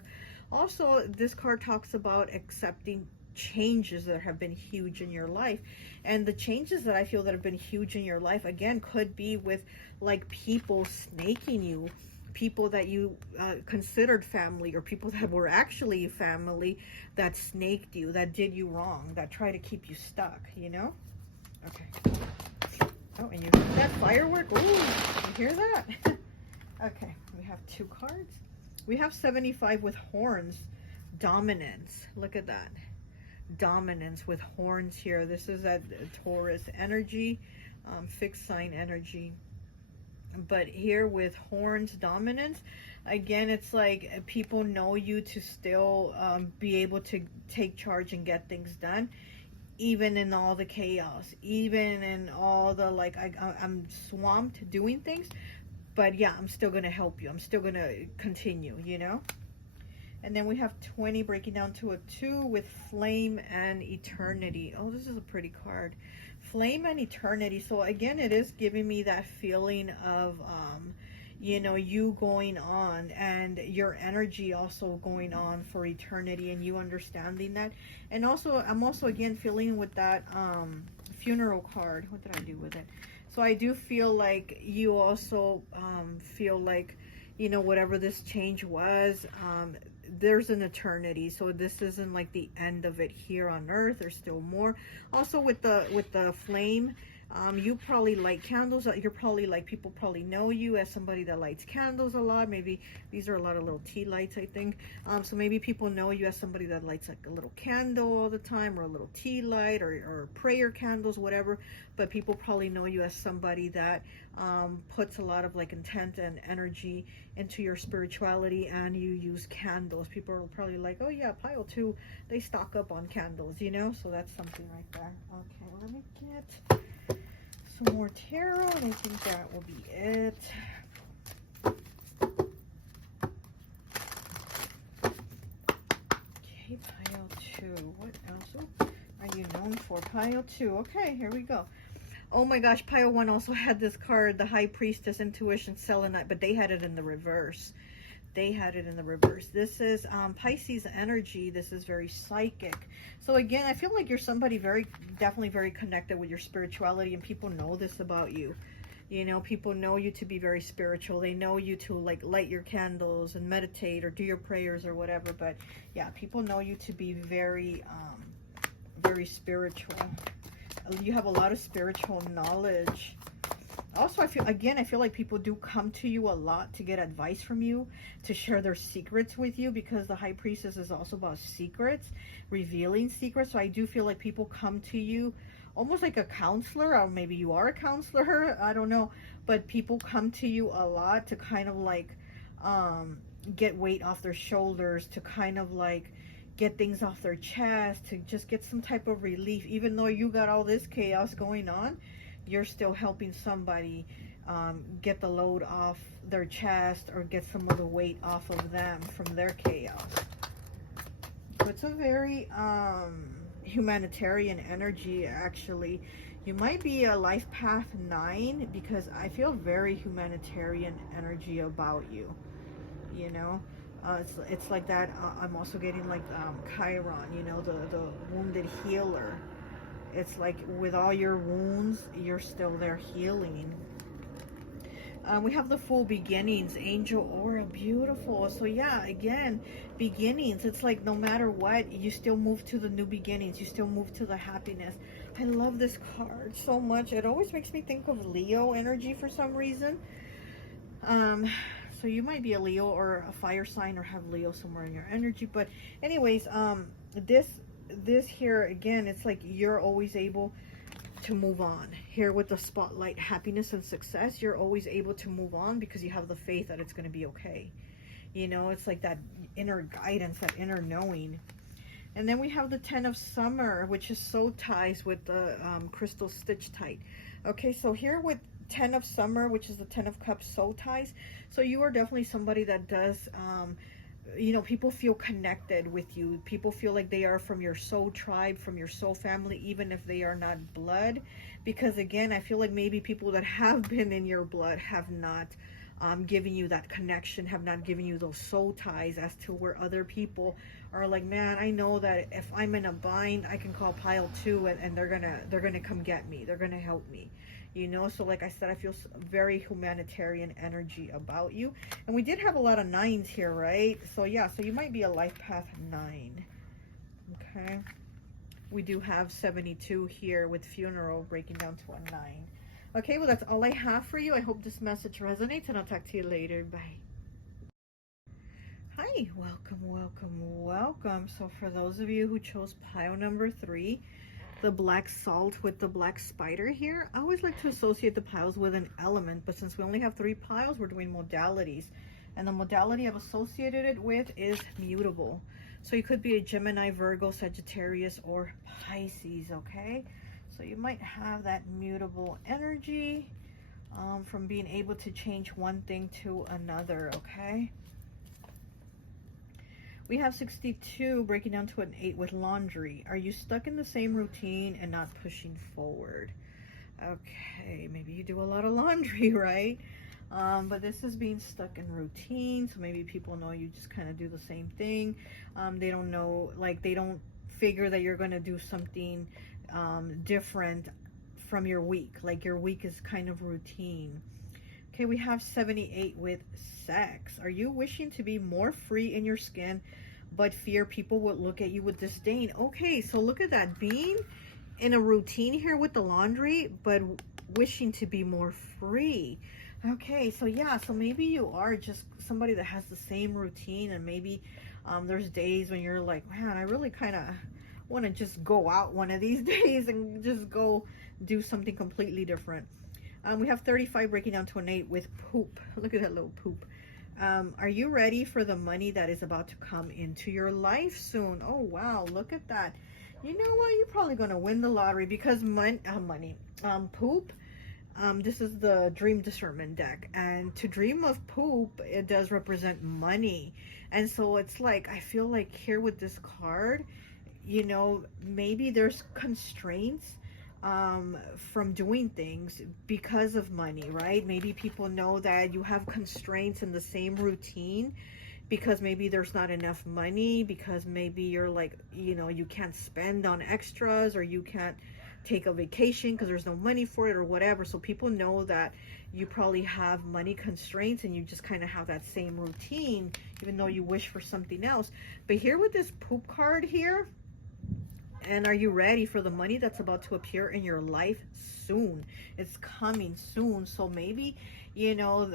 Also, this card talks about accepting changes that have been huge in your life. And the changes that I feel that have been huge in your life, again, could be with like people snaking you, people that you considered family, or people that were actually family that snaked you, that did you wrong, that try to keep you stuck, you know? Okay. Oh, and you hear that firework? Ooh, you hear that? Okay, we have 2 cards. We have 75 with horns. Dominance. Look at that. Dominance with horns here. This is that Taurus energy, fixed sign energy. But here with horns, dominance, again, it's like people know you to still be able to take charge and get things done, even in all the chaos, even in all the like I'm swamped doing things, but yeah, I'm still gonna help you. I'm still gonna continue, you know. And then we have 20 breaking down to a 2 with flame and eternity. Oh, this is a pretty card. Flame and eternity. So again, it is giving me that feeling of you know, you going on and your energy also going on for eternity, and you understanding that. And also, I'm also again feeling with that funeral card. What did I do with it? So I do feel like you also feel like, you know, whatever this change was, there's an eternity. So this isn't like the end of it here on earth. There's still more. Also with the flame, you probably light candles. You're probably like, people probably know you as somebody that lights candles a lot. Maybe these are a lot of little tea lights, I think. So maybe people know you as somebody that lights like a little candle all the time, or a little tea light, or prayer candles, whatever. But people probably know you as somebody that puts a lot of like intent and energy into your spirituality, and you use candles. People are probably like, oh yeah, pile 2, they stock up on candles, you know. So that's something right there. Okay, let me get some more tarot, and I think that will be it. Okay, pile 2. What else are you known for? Pile 2. Okay, here we go. Oh my gosh, pile 1 also had this card, the High Priestess, Intuition, Selenite, but they had it in the reverse. They had it in the reverse. This is Pisces energy. This is very psychic. So again, I feel like you're somebody definitely very connected with your spirituality, and people know this about you. You know, people know you to be very spiritual. They know you to like light your candles and meditate or do your prayers or whatever. But yeah, people know you to be very, very spiritual. You have a lot of spiritual knowledge. Also, I feel like people do come to you a lot to get advice from you, to share their secrets with you, because the High Priestess is also about secrets, revealing secrets. So I do feel like people come to you almost like a counselor, or maybe you are a counselor, I don't know. But people come to you a lot to kind of like get weight off their shoulders, to kind of like get things off their chest, to just get some type of relief. Even though you got all this chaos going on, you're still helping somebody get the load off their chest, or get some of the weight off of them from their chaos. So it's a very humanitarian energy, actually. You might be a life path 9, because I feel very humanitarian energy about you, you know. It's like that. I'm also getting like Chiron, you know, the wounded healer. It's like with all your wounds, you're still there healing. We have the full beginnings, angel aura, beautiful. So yeah, again, beginnings. It's like no matter what, you still move to the new beginnings. You still move to the happiness. I love this card so much. It always makes me think of Leo energy for some reason. So you might be a Leo or a fire sign or have Leo somewhere in your energy. But anyways, this here again, it's like you're always able to move on. Here with the spotlight, happiness and success, you're always able to move on because you have the faith that it's going to be okay. You know, it's like that inner guidance, that inner knowing. And then we have the 10 of summer, which is soul ties with the crystal stitch tight. Okay, so here with 10 of summer, which is the 10 of cups, soul ties. So you are definitely somebody that does you know, people feel connected with you. People feel like they are from your soul tribe, from your soul family, even if they are not blood. Because again, I feel like maybe people that have been in your blood have not given you that connection, have not given you those soul ties, as to where other people are like, man, I know that if I'm in a bind, I can call pile 2 and they're gonna come get me. They're gonna help me. You know, so like I said, I feel very humanitarian energy about you. And we did have a lot of 9s here, right? So yeah, so you might be a life path 9. Okay. We do have 72 here with funeral breaking down to a 9. Okay, well, that's all I have for you. I hope this message resonates, and I'll talk to you later. Bye. Hi, welcome, welcome, welcome. So for those of you who chose pile number 3, the black salt with the black spider here, I always like to associate the piles with an element, but since we only have 3 piles, we're doing modalities, and the modality I've associated it with is mutable. So you could be a Gemini, Virgo, Sagittarius, or Pisces. Okay, so you might have that mutable energy from being able to change one thing to another. Okay, we have 62 breaking down to an 8 with laundry. Are you stuck in the same routine and not pushing forward? Okay, maybe you do a lot of laundry, right? But this is being stuck in routine. So maybe people know you just kind of do the same thing. They don't know, like they don't figure that you're going to do something different from your week. Like your week is kind of routine. Okay, we have 78 with sex. Are you wishing to be more free in your skin, but fear people will look at you with disdain? Okay, so look at that. Being in a routine here with the laundry, but wishing to be more free. Okay, so yeah, so maybe you are just somebody that has the same routine, and maybe there's days when you're like, man, I really kind of want to just go out one of these days and just go do something completely different. We have 35 breaking down to an 8 with poop. Look at that little poop. Are you ready for the money that is about to come into your life soon? Oh, wow. Look at that. You know what? You're probably going to win the lottery because poop. This is the dream discernment deck. And to dream of poop, it does represent money. And so it's like, I feel like here with this card, you know, maybe there's constraints from doing things because of money, right? Maybe people know that you have constraints in the same routine because maybe there's not enough money, because maybe you're like, you know, you can't spend on extras, or you can't take a vacation because there's no money for it, or whatever. So people know that you probably have money constraints and you just kind of have that same routine, even though you wish for something else. But here with this poop card here, and are you ready for the money that's about to appear in your life soon? It's coming soon. So maybe, you know,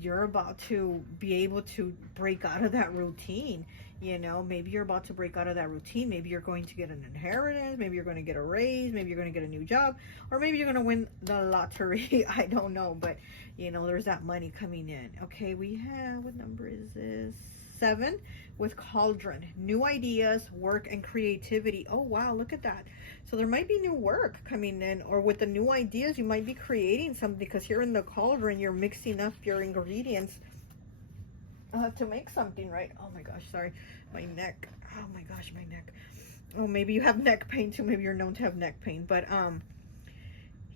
you're about to be able to break out of that routine. You know, maybe you're about to break out of that routine. Maybe you're going to get an inheritance. Maybe you're going to get a raise. Maybe you're going to get a new job. Or maybe you're going to win the lottery. I don't know. But, you know, there's that money coming in. Okay, we have, what number is this? 7 with cauldron. New ideas, work, and creativity. Oh, wow, look at that. So there might be new work coming in, or with the new ideas, you might be creating something, because here in the cauldron, you're mixing up your ingredients to make something, right? Oh my gosh, sorry, my neck. Oh my gosh, my neck. Oh, maybe you have neck pain too. Maybe you're known to have neck pain. But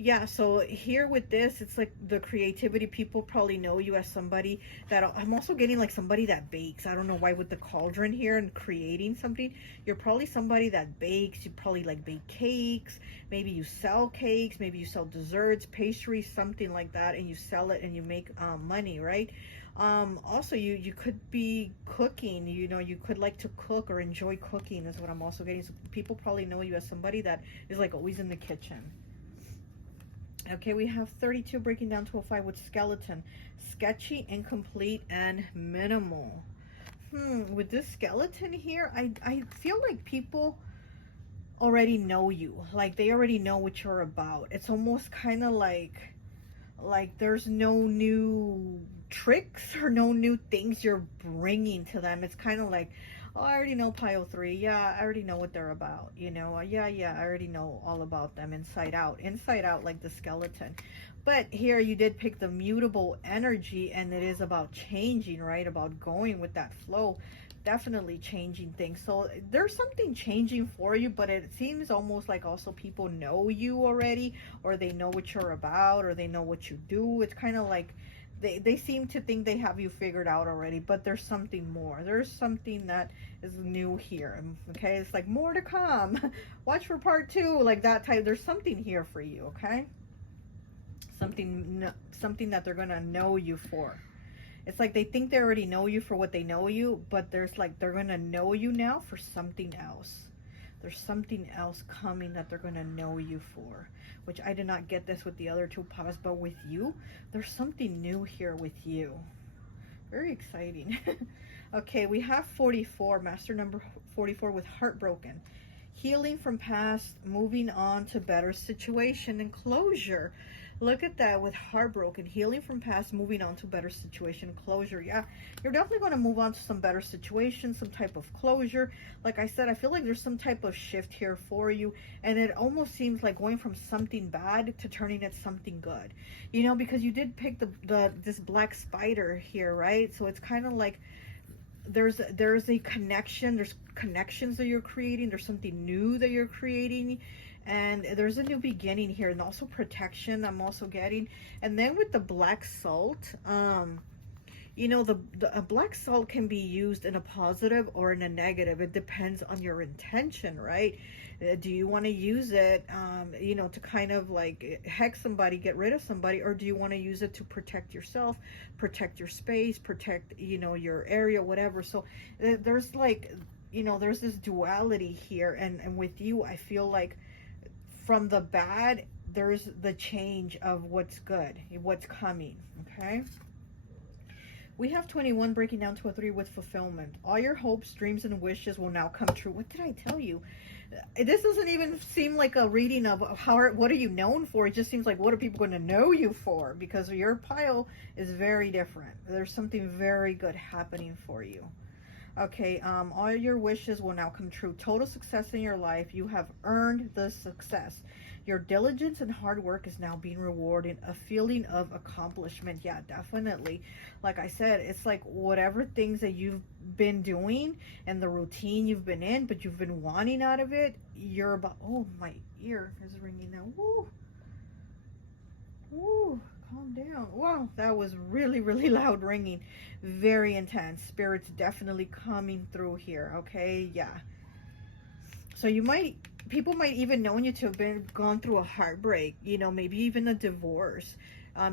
Yeah, so here with this, it's like the creativity. People probably know you as somebody that, I'm also getting like somebody that bakes. I don't know why with the cauldron here and creating something. You're probably somebody that bakes. You probably like bake cakes. Maybe you sell cakes. Maybe you sell desserts, pastries, something like that, and you sell it and you make money, right? Also, you could be cooking. You know, you could like to cook or enjoy cooking is what I'm also getting. So people probably know you as somebody that is like always in the kitchen. Okay, we have 32 breaking down to a 5 with skeleton. Sketchy, incomplete, and minimal. With this skeleton here, I feel like people already know you. Like, they already know what you're about. It's almost kind of like there's no new tricks or no new things you're bringing to them. It's kind of like, oh, I already know pile 3. Yeah, I already know what they're about. You know, yeah, I already know all about them inside out, like the skeleton. But here you did pick the mutable energy, and it is about changing, right? About going with that flow, definitely changing things. So there's something changing for you, but it seems almost like also people know you already, or they know what you're about, or they know what you do. It's kind of like they seem to think they have you figured out already, but there's something more. There's something that is new here. Okay, it's like more to come. Watch for part 2, like that type. There's something here for you. Okay, something that they're gonna know you for. It's like they think they already know you for what they know you, but there's like they're gonna know you now for something else. There's something else coming that they're gonna know you for, which I did not get this with the other 2 piles, but with you, there's something new here with you. Very exciting. Okay, we have 44, master number 44 with heartbroken. Healing from past, moving on to better situation and closure. Look at that with heartbroken, healing from past, moving on to better situation, closure. Yeah, you're definitely going to move on to some better situation, some type of closure. Like I said, I feel like there's some type of shift here for you, and it almost seems like going from something bad to turning it something good. You know, because you did pick this black spider here, right? So it's kind of like there's a connection. There's connections that you're creating. There's something new that you're creating, and there's a new beginning here, and also protection I'm also getting. And then with the black salt, you know, the black salt can be used in a positive or in a negative. It depends on your intention, right? Do you want to use it, you know, to kind of like hex somebody, get rid of somebody, or do you want to use it to protect yourself, protect your space, protect, you know, your area, whatever? So there's like, you know, there's this duality here, and with you, I feel like from the bad, there's the change of what's good, what's coming. Okay. We have 21 breaking down to a 3 with fulfillment. All your hopes, dreams, and wishes will now come true. What did I tell you? This doesn't even seem like a reading of what are you known for. It just seems like what are people going to know you for, because your pile is very different. There's something very good happening for you. Okay, all your wishes will now come true. Total success in your life. You have earned the success. Your diligence and hard work is now being rewarded. A feeling of accomplishment. Yeah, definitely. Like I said, it's like whatever things that you've been doing and the routine you've been in, but you've been wanting out of it, you're about, oh, my ear is ringing now. Woo. Woo. Calm down. Wow, that was really, really loud ringing. Very intense. Spirit's definitely coming through here. Okay, yeah. So people might even know you to have gone through a heartbreak, you know, maybe even a divorce,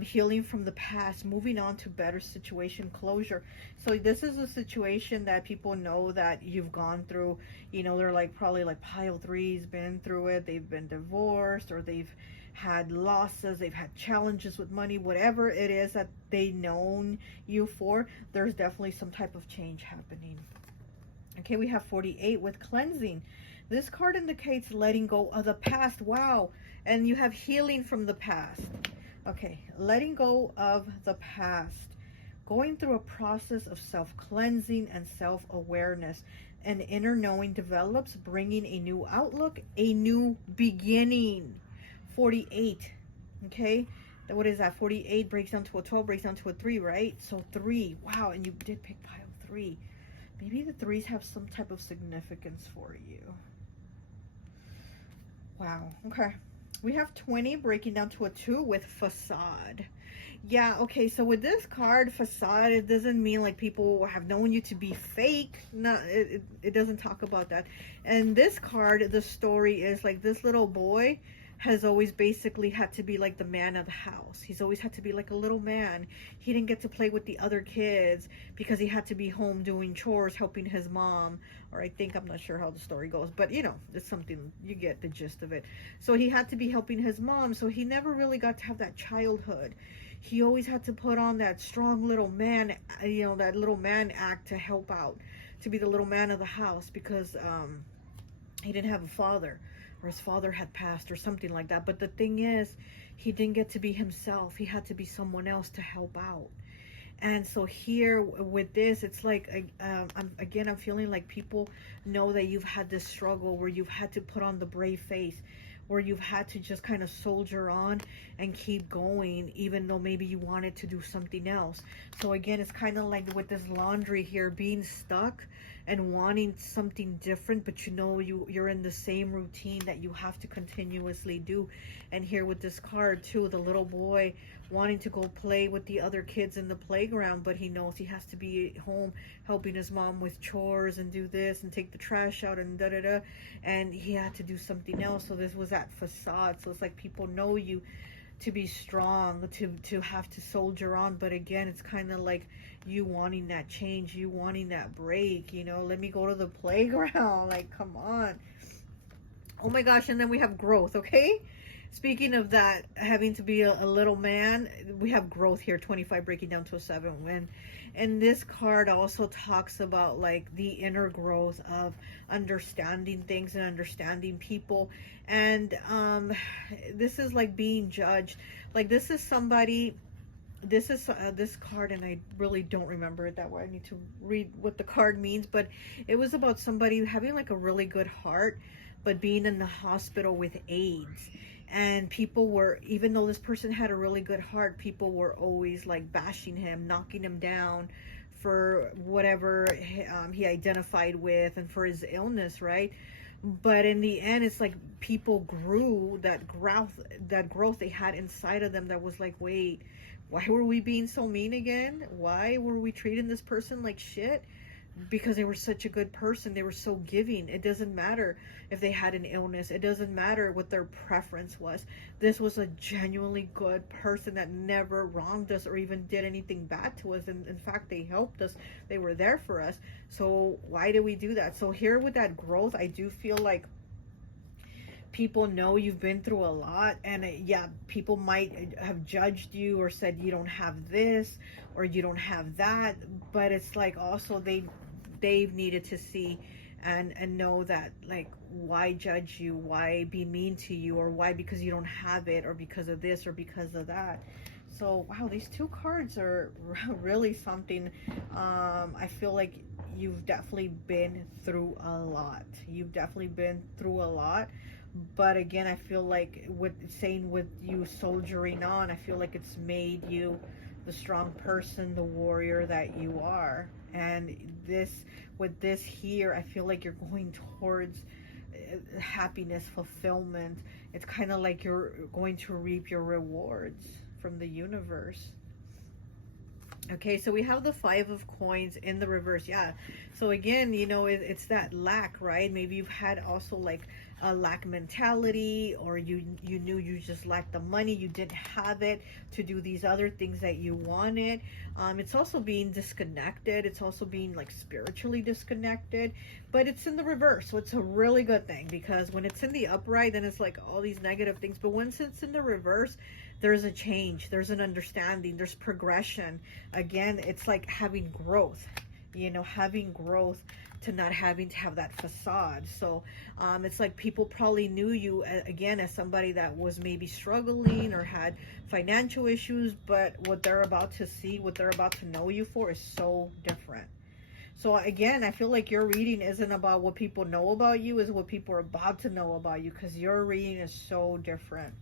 healing from the past, moving on to better situation, closure. So this is a situation that people know that you've gone through. You know, they're like probably like pile 3's been through it. They've been divorced, or they've had losses, they've had challenges with money, whatever it is that they known you for, there's definitely some type of change happening. Okay, we have 48 with cleansing. This card indicates letting go of the past. Wow. And you have healing from the past. Okay, letting go of the past. Going through a process of self-cleansing and self-awareness. An inner knowing develops, bringing a new outlook, a new beginning. 48. Okay, what is that? 48 breaks down to a 12, breaks down to a 3, right? So 3. Wow, and you did pick pile 3. Maybe the 3s have some type of significance for you. Wow. Okay. We have 20 breaking down to a 2 with facade. Yeah, okay, so with this card, facade, it doesn't mean like people have known you to be fake. No, it doesn't talk about that. And this card, the story is like this little boy has always basically had to be like the man of the house. He's always had to be like a little man. He didn't get to play with the other kids because he had to be home doing chores, helping his mom. Or I think, I'm not sure how the story goes, but you know, it's something, you get the gist of it. So he had to be helping his mom, so he never really got to have that childhood. He always had to put on that strong little man, you know, that little man act to help out, to be the little man of the house, because he didn't have a father, or his father had passed or something like that. But the thing is, he didn't get to be himself. He had to be someone else to help out. And so here with this, it's like, I'm feeling like people know that you've had this struggle where you've had to put on the brave face, where you've had to just kind of soldier on and keep going, even though maybe you wanted to do something else. So again, it's kind of like with this laundry here, being stuck and wanting something different, but you know you're in the same routine that you have to continuously do. And here with this card too, the little boy wanting to go play with the other kids in the playground, but he knows he has to be at home helping his mom with chores and do this and take the trash out and da-da-da, and he had to do something else. So this was that facade. So it's like people know you to be strong, to have to soldier on, but again, it's kind of like you wanting that change, you wanting that break, you know, let me go to the playground, like, come on. Oh my gosh. And then we have growth. Okay, speaking of that, having to be a little man, we have growth here, 25 breaking down to a 7. And this card also talks about like the inner growth of understanding things and understanding people. And this is like being judged. Like this is somebody, this is this card, and I really don't remember it that way. I need to read what the card means, but it was about somebody having like a really good heart, but being in the hospital with AIDS. And people were, even though this person had a really good heart, people were always like bashing him, knocking him down for whatever he identified with and for his illness, right? But in the end, it's like people grew that growth they had inside of them that was like, wait, why were we being so mean again? Why were we treating this person like shit? Because they were such a good person. They were so giving. It doesn't matter if they had an illness. It doesn't matter what their preference was. This was a genuinely good person that never wronged us or even did anything bad to us. And in fact, they helped us. They were there for us. So why did we do that? So here with that growth, I do feel like people know you've been through a lot, and yeah, people might have judged you or said you don't have this or you don't have that, but it's like also they've needed to see and know that, like, why judge you, why be mean to you, or why because you don't have it, or because of this or because of that. So wow, these two cards are really something. I feel like you've definitely been through a lot. You've definitely been through a lot. But again, I feel like with you soldiering on, I feel like it's made you the strong person, the warrior that you are. And with this here, I feel like you're going towards happiness, fulfillment. It's kind of like you're going to reap your rewards from the universe. Okay, so we have the 5 of coins in the reverse. Yeah, so again, you know, it's that lack, right? Maybe you've had also like a lack mentality, or you knew you just lacked the money, you didn't have it to do these other things that you wanted. It's also being disconnected. It's also being like spiritually disconnected, but it's in the reverse, so it's a really good thing, because when it's in the upright, then it's like all these negative things, but once it's in the reverse, there's a change, there's an understanding, there's progression. Again, it's like having growth, you know, having growth to not having to have that facade. So it's like people probably knew you again as somebody that was maybe struggling or had financial issues, but what they're about to see, what they're about to know you for is so different. So again, I feel like your reading isn't about what people know about you, is what people are about to know about you, because your reading is so different.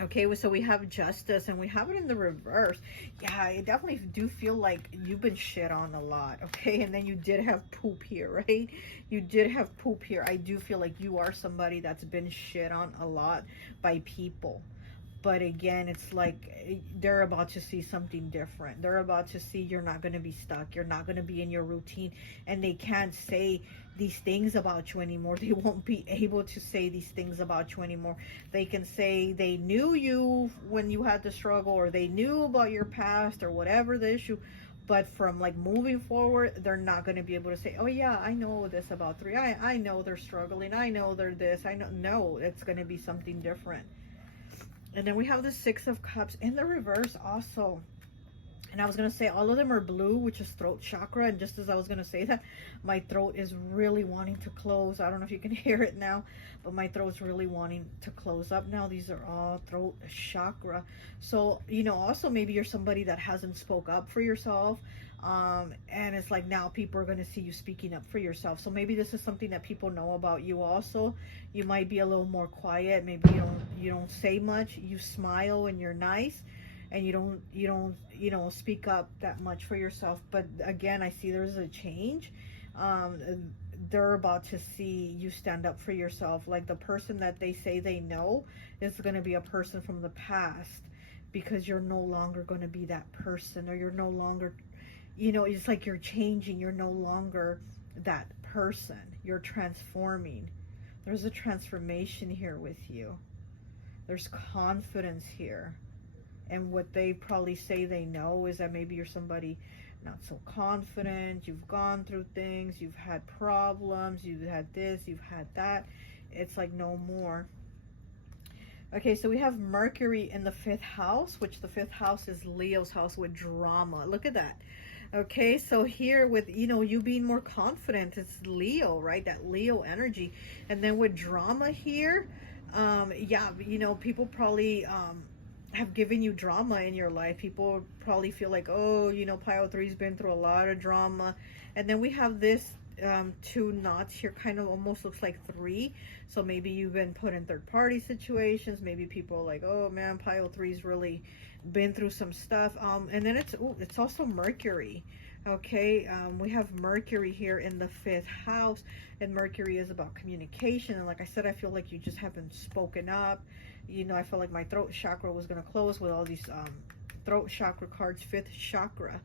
Okay, so we have justice and we have it in the reverse. Yeah, I definitely do feel like you've been shit on a lot, okay? And then you did have poop here, right? You did have poop here. I do feel like you are somebody that's been shit on a lot by people. But again, it's like they're about to see something different. They're about to see you're not going to be stuck. You're not going to be in your routine. And they can't say these things about you anymore. They won't be able to say these things about you anymore. They can say they knew you when you had the struggle, or they knew about your past, or whatever the issue. But from like moving forward, they're not going to be able to say, oh yeah, I know this about 3. I know they're struggling. I know they're this. I know. No, it's going to be something different. And then we have the 6 of Cups in the reverse also. And I was going to say all of them are blue, which is throat chakra. And just as I was going to say that, my throat is really wanting to close. I don't know if you can hear it now, but my throat's really wanting to close up now. These are all throat chakra. So, you know, also maybe you're somebody that hasn't spoke up for yourself. And it's like now people are going to see you speaking up for yourself. So maybe this is something that people know about you also. You might be a little more quiet. Maybe you don't say much. You smile and you're nice, and you don't speak up that much for yourself. But again, I see there's a change. They're about to see you stand up for yourself. Like the person that they say they know is going to be a person from the past, because you're no longer going to be that person, or you're no longer, you know, it's like you're changing. You're no longer that person. You're transforming. There's a transformation here with you. There's confidence here. And what they probably say they know is that maybe you're somebody not so confident. You've gone through things. You've had problems. You've had this. You've had that. It's like no more. Okay, so we have Mercury in the 5th house, which the 5th house is Leo's house with drama. Look at that. Okay, so here with, you know, you being more confident, it's Leo, right? That Leo energy. And then with drama here, yeah, you know, people probably have given you drama in your life. People probably feel like, oh, you know, Pile 3's been through a lot of drama. And then we have this 2 knots here, kind of almost looks like 3. So maybe you've been put in third-party situations. Maybe people are like, oh man, Pile 3's really been through some stuff. And then it's also Mercury. Okay, we have Mercury here in the 5th house, and Mercury is about communication. And like I said, I feel like you just haven't spoken up. You know, I feel like my throat chakra was going to close with all these throat chakra cards, 5th chakra.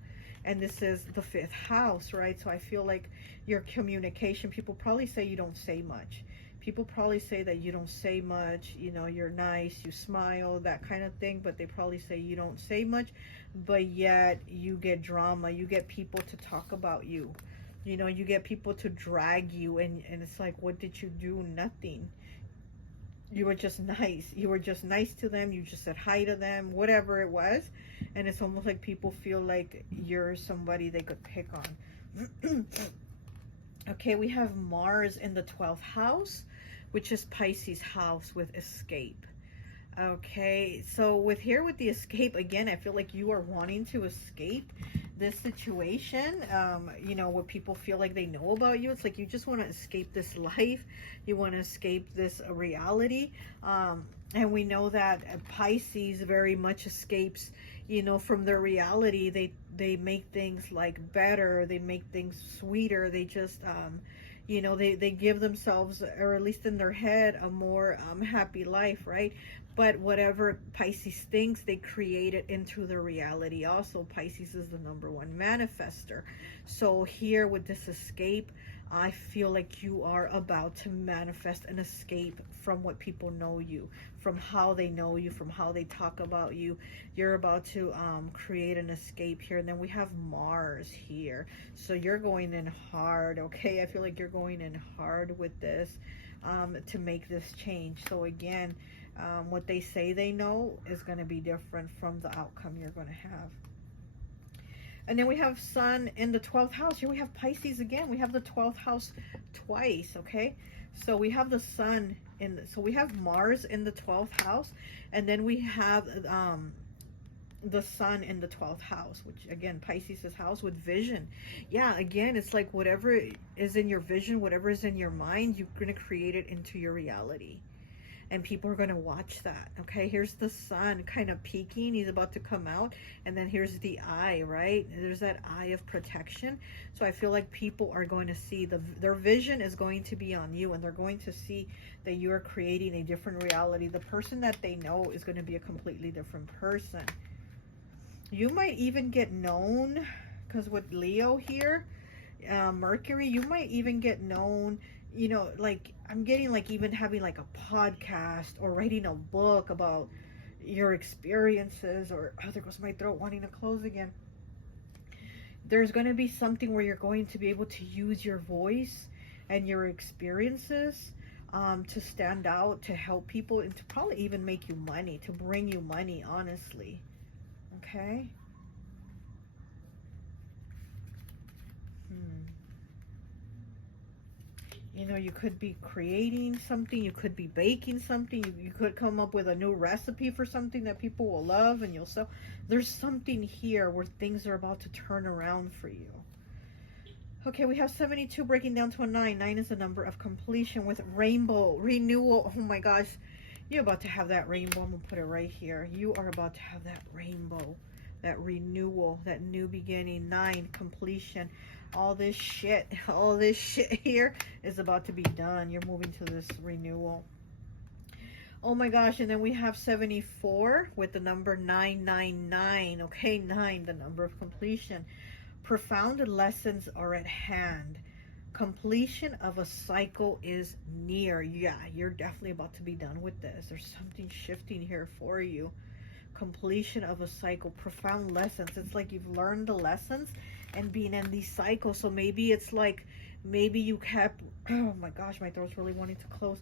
And this is the 5th house, right? So I feel like your communication, people probably say you don't say much. People probably say that you don't say much, you know, you're nice, you smile, that kind of thing, but they probably say you don't say much, but yet you get drama, you get people to talk about you. You know, you get people to drag you, and it's like, what did you do? Nothing. You were just nice. You were just nice to them. You just said hi to them, whatever it was. And it's almost like people feel like you're somebody they could pick on. Okay, we have Mars in the 12th house, which is Pisces house with escape. Okay, so with the escape, again, I feel like you are wanting to escape this situation, you know, where people feel like they know about you. It's like you just want to escape this life. You want to escape this reality. And we know that Pisces very much escapes, you know, from their reality. They make things like better. They make things sweeter. They just, you know, they give themselves, or at least in their head, a more happy life, right? But whatever Pisces thinks, they create it into their reality. Also, Pisces is the #1 manifester. So here with this escape, I feel like you are about to manifest an escape from what people know you, from how they know you, from how they talk about you. You're about to create an escape here. And then we have Mars here. So you're going in hard, okay? I feel like you're going in hard with this to make this change. So again, what they say they know is going to be different from the outcome you're going to have. And then we have Sun in the 12th house. Here we have Pisces again. We have the 12th house twice, okay? So we have the Sun so we have Mars in the 12th house, and then we have the Sun in the 12th house, which again, Pisces' house with vision. Yeah, again, it's like whatever is in your vision, whatever is in your mind, you're going to create it into your reality. and people are going to watch that. Okay, here's the sun kind of peeking, he's about to come out, and then here's the eye, right? There's that eye of protection. So I feel like people are going to see their vision is going to be on you, and they're going to see that you are creating a different reality. The person that they know is going to be a completely different person. You might even get known, because with Leo here, Mercury, you might even get known, you know, like I'm getting like even having like a podcast or writing a book about your experiences, or oh, there goes my throat wanting to close again. There's going to be something where you're going to be able to use your voice and your experiences to stand out, to help people, and to probably even make you money, to bring you money, honestly. Okay. You know, you could be creating something, you could be baking something, you could come up with a new recipe for something that people will love and you'll sell. There's something here where things are about to turn around for you. Okay, we have 72 breaking down to a 9. 9 is the number of completion with rainbow, renewal. Oh my gosh, you're about to have that rainbow. I'm gonna put it right here. You are about to have that rainbow, that renewal, that new beginning. 9, completion. All this shit here is about to be done. You're moving to this renewal. Oh my gosh, and then we have 74 with the number 999. Okay, 9, the number of completion. Profound lessons are at hand. Completion of a cycle is near. Yeah, you're definitely about to be done with this. There's something shifting here for you. Completion of a cycle. Profound lessons. It's like you've learned the lessons and being in these cycles. So maybe it's like, maybe you kept, oh my gosh, my throat's really wanting to close.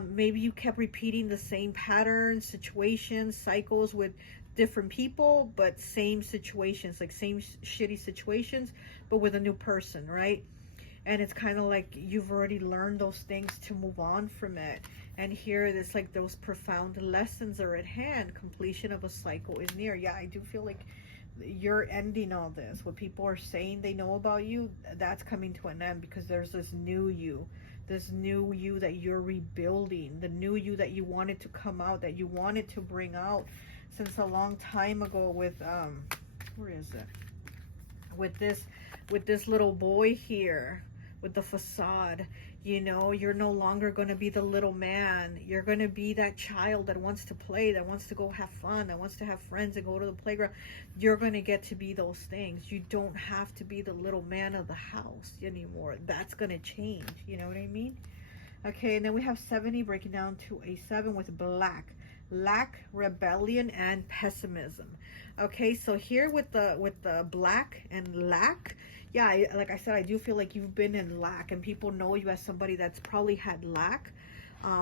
Maybe you kept repeating the same patterns, situations, cycles with different people, but same situations, like same shitty situations, but with a new person, right? And it's kind of like you've already learned those things to move on from it. And here it's like those profound lessons are at hand. Completion of a cycle is near. Yeah, I do feel like you're ending all this. What people are saying they know about you, that's coming to an end, because there's this new you that you're rebuilding, the new you that you wanted to come out, that you wanted to bring out since a long time ago with where is it, with this little boy here with the facade. You know, you're no longer going to be the little man. You're going to be that child that wants to play, that wants to go have fun, that wants to have friends and go to the playground. You're going to get to be those things. You don't have to be the little man of the house anymore. That's going to change. You know what I mean? Okay, and then we have 70 breaking down to a 7 with black. Lack, rebellion, and pessimism. Okay, so here with the black and lack, yeah, like I said, I do feel like you've been in lack, and people know you as somebody that's probably had lack,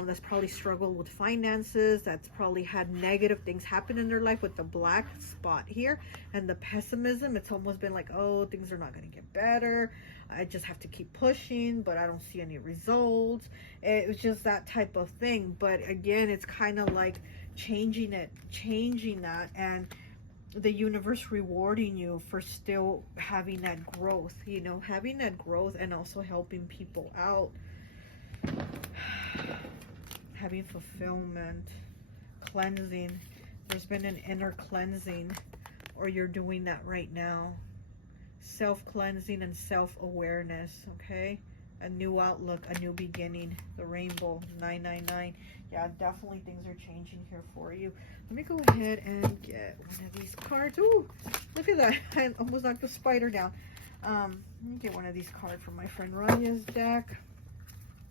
that's probably struggled with finances, that's probably had negative things happen in their life with the black spot here. And the pessimism, it's almost been like, oh, things are not going to get better. I just have to keep pushing, but I don't see any results. It was just that type of thing. But again, it's kind of like changing that, and the universe rewarding you for still having that growth, you know, having that growth, and also helping people out, having fulfillment, cleansing. There's been an inner cleansing, or you're doing that right now. Self-cleansing and self-awareness. Okay, a new outlook, a new beginning. The rainbow, 999. Yeah, definitely things are changing here for you. Let me go ahead and get one of these cards. Ooh, look at that. I almost knocked the spider down. Let me get one of these cards from my friend Ranya's deck. Pile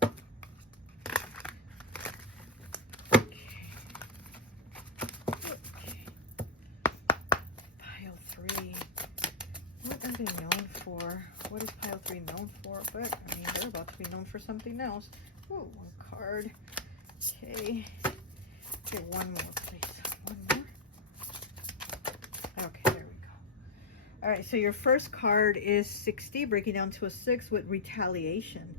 3. What are they known for? What is pile 3 known for? But, I mean, they're about to be known for something else. Ooh, one card. Okay. Get one more, please. One more. Okay, there we go. All right, so your first card is 60, breaking down to a 6 with retaliation.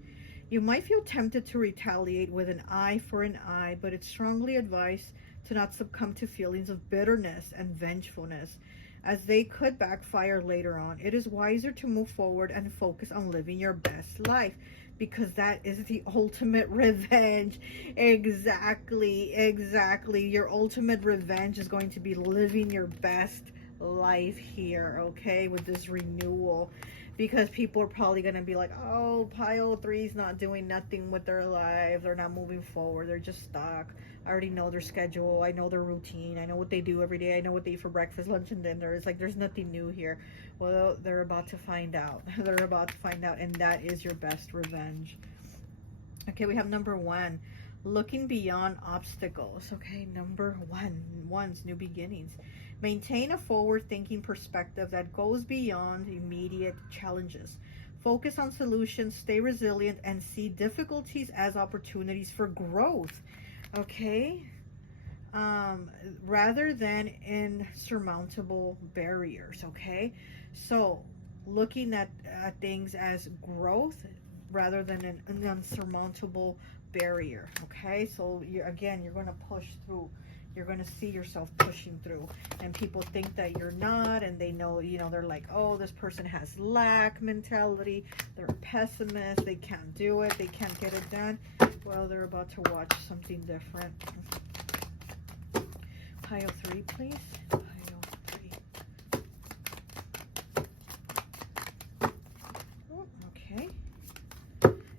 You might feel tempted to retaliate with an eye for an eye, but it's strongly advised to not succumb to feelings of bitterness and vengefulness. as they could backfire later on. It is wiser to move forward and focus on living your best life, because that is the ultimate revenge. Exactly, exactly. Your ultimate revenge is going to be living your best life here, okay, with this renewal. Because people are probably going to be like, oh, pile 3 is not doing nothing with their life. They're not moving forward. They're just stuck. I already know their schedule. I know their routine. I know what they do every day. I know what they eat for breakfast, lunch, and dinner. It's like there's nothing new here. Well, they're about to find out. They're about to find out, and that is your best revenge. Okay, we have number 1. Looking beyond obstacles. Okay, number 1's new beginnings. Maintain a forward-thinking perspective that goes beyond immediate challenges. Focus on solutions, stay resilient, and see difficulties as opportunities for growth. Okay? Rather than insurmountable barriers. Okay? So, looking at things as growth rather than an unsurmountable barrier. Okay? So, you're going to push through. You're going to see yourself pushing through, and people think that you're not, and they know, they're like, oh, this person has lack mentality, they're a pessimist, they can't do it, they can't get it done. Well, they're about to watch something different. Pile 3, please. Pile 3. Oh, okay.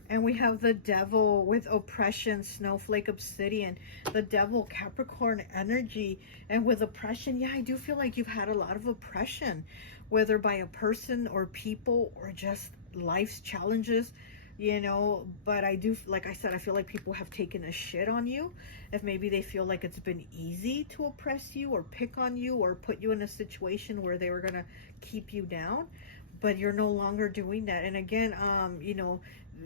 And we have the devil with oppression, snowflake, obsidian. The devil, Capricorn energy. And with oppression, yeah, I do feel like you've had a lot of oppression, whether by a person or people or just life's challenges, But I do, like I said, I feel like people have taken a shit on you. If maybe they feel like it's been easy to oppress you or pick on you or put you in a situation where they were going to keep you down. But you're no longer doing that. And again,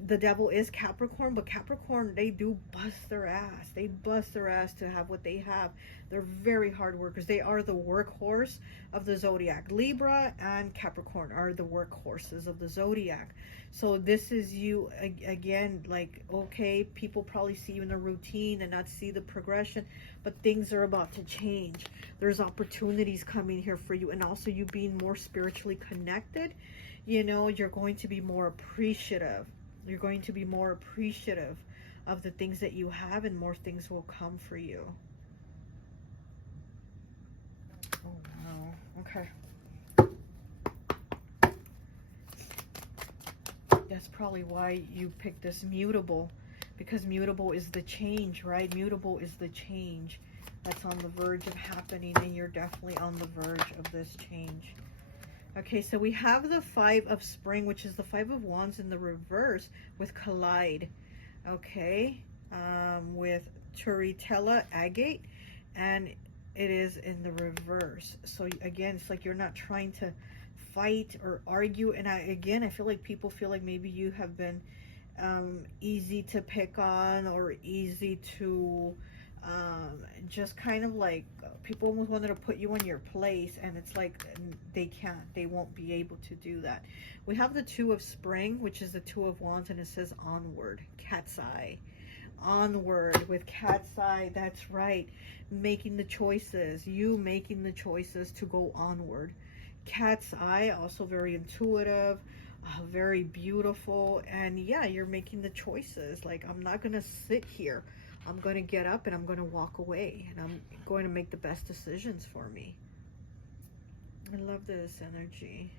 the devil is Capricorn, but Capricorn, they do bust their ass. They bust their ass to have what they have. They're very hard workers. They are the workhorse of the zodiac. Libra and Capricorn are the workhorses of the zodiac. So this is you, again, like, okay, people probably see you in a routine and not see the progression, but things are about to change. There's opportunities coming here for you, and also you being more spiritually connected. You're going to be more appreciative. You're going to be more appreciative of the things that you have, and more things will come for you. Oh, wow. Okay. That's probably why you picked this mutable, because mutable is the change, right? Mutable is the change that's on the verge of happening, and you're definitely on the verge of this change. Okay, so we have the 5 of Spring, which is the 5 of Wands in the reverse with Collide. Okay, with Turritella Agate, and it is in the reverse. So again, it's like you're not trying to fight or argue. And I feel like people feel like maybe you have been easy to pick on, or easy to just kind of like, people almost wanted to put you in your place, and it's like they won't be able to do that. We have the 2 of Spring, which is the 2 of Wands, and it says onward, cat's eye. Onward with cat's eye. That's right, making the choices, you making the choices to go onward. Cat's eye, also very intuitive, very beautiful, and yeah, you're making the choices. Like, I'm not gonna sit here, I'm going to get up and I'm going to walk away, and I'm going to make the best decisions for me. I love this energy.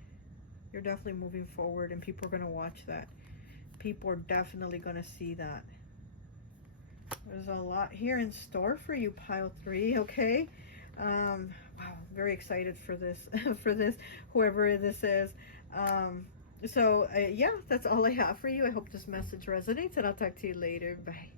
You're definitely moving forward, and people are going to watch that. People are definitely going to see that. There's a lot here in store for you, pile 3, okay? Wow, very excited for this, whoever this is. Yeah, that's all I have for you. I hope this message resonates, and I'll talk to you later. Bye.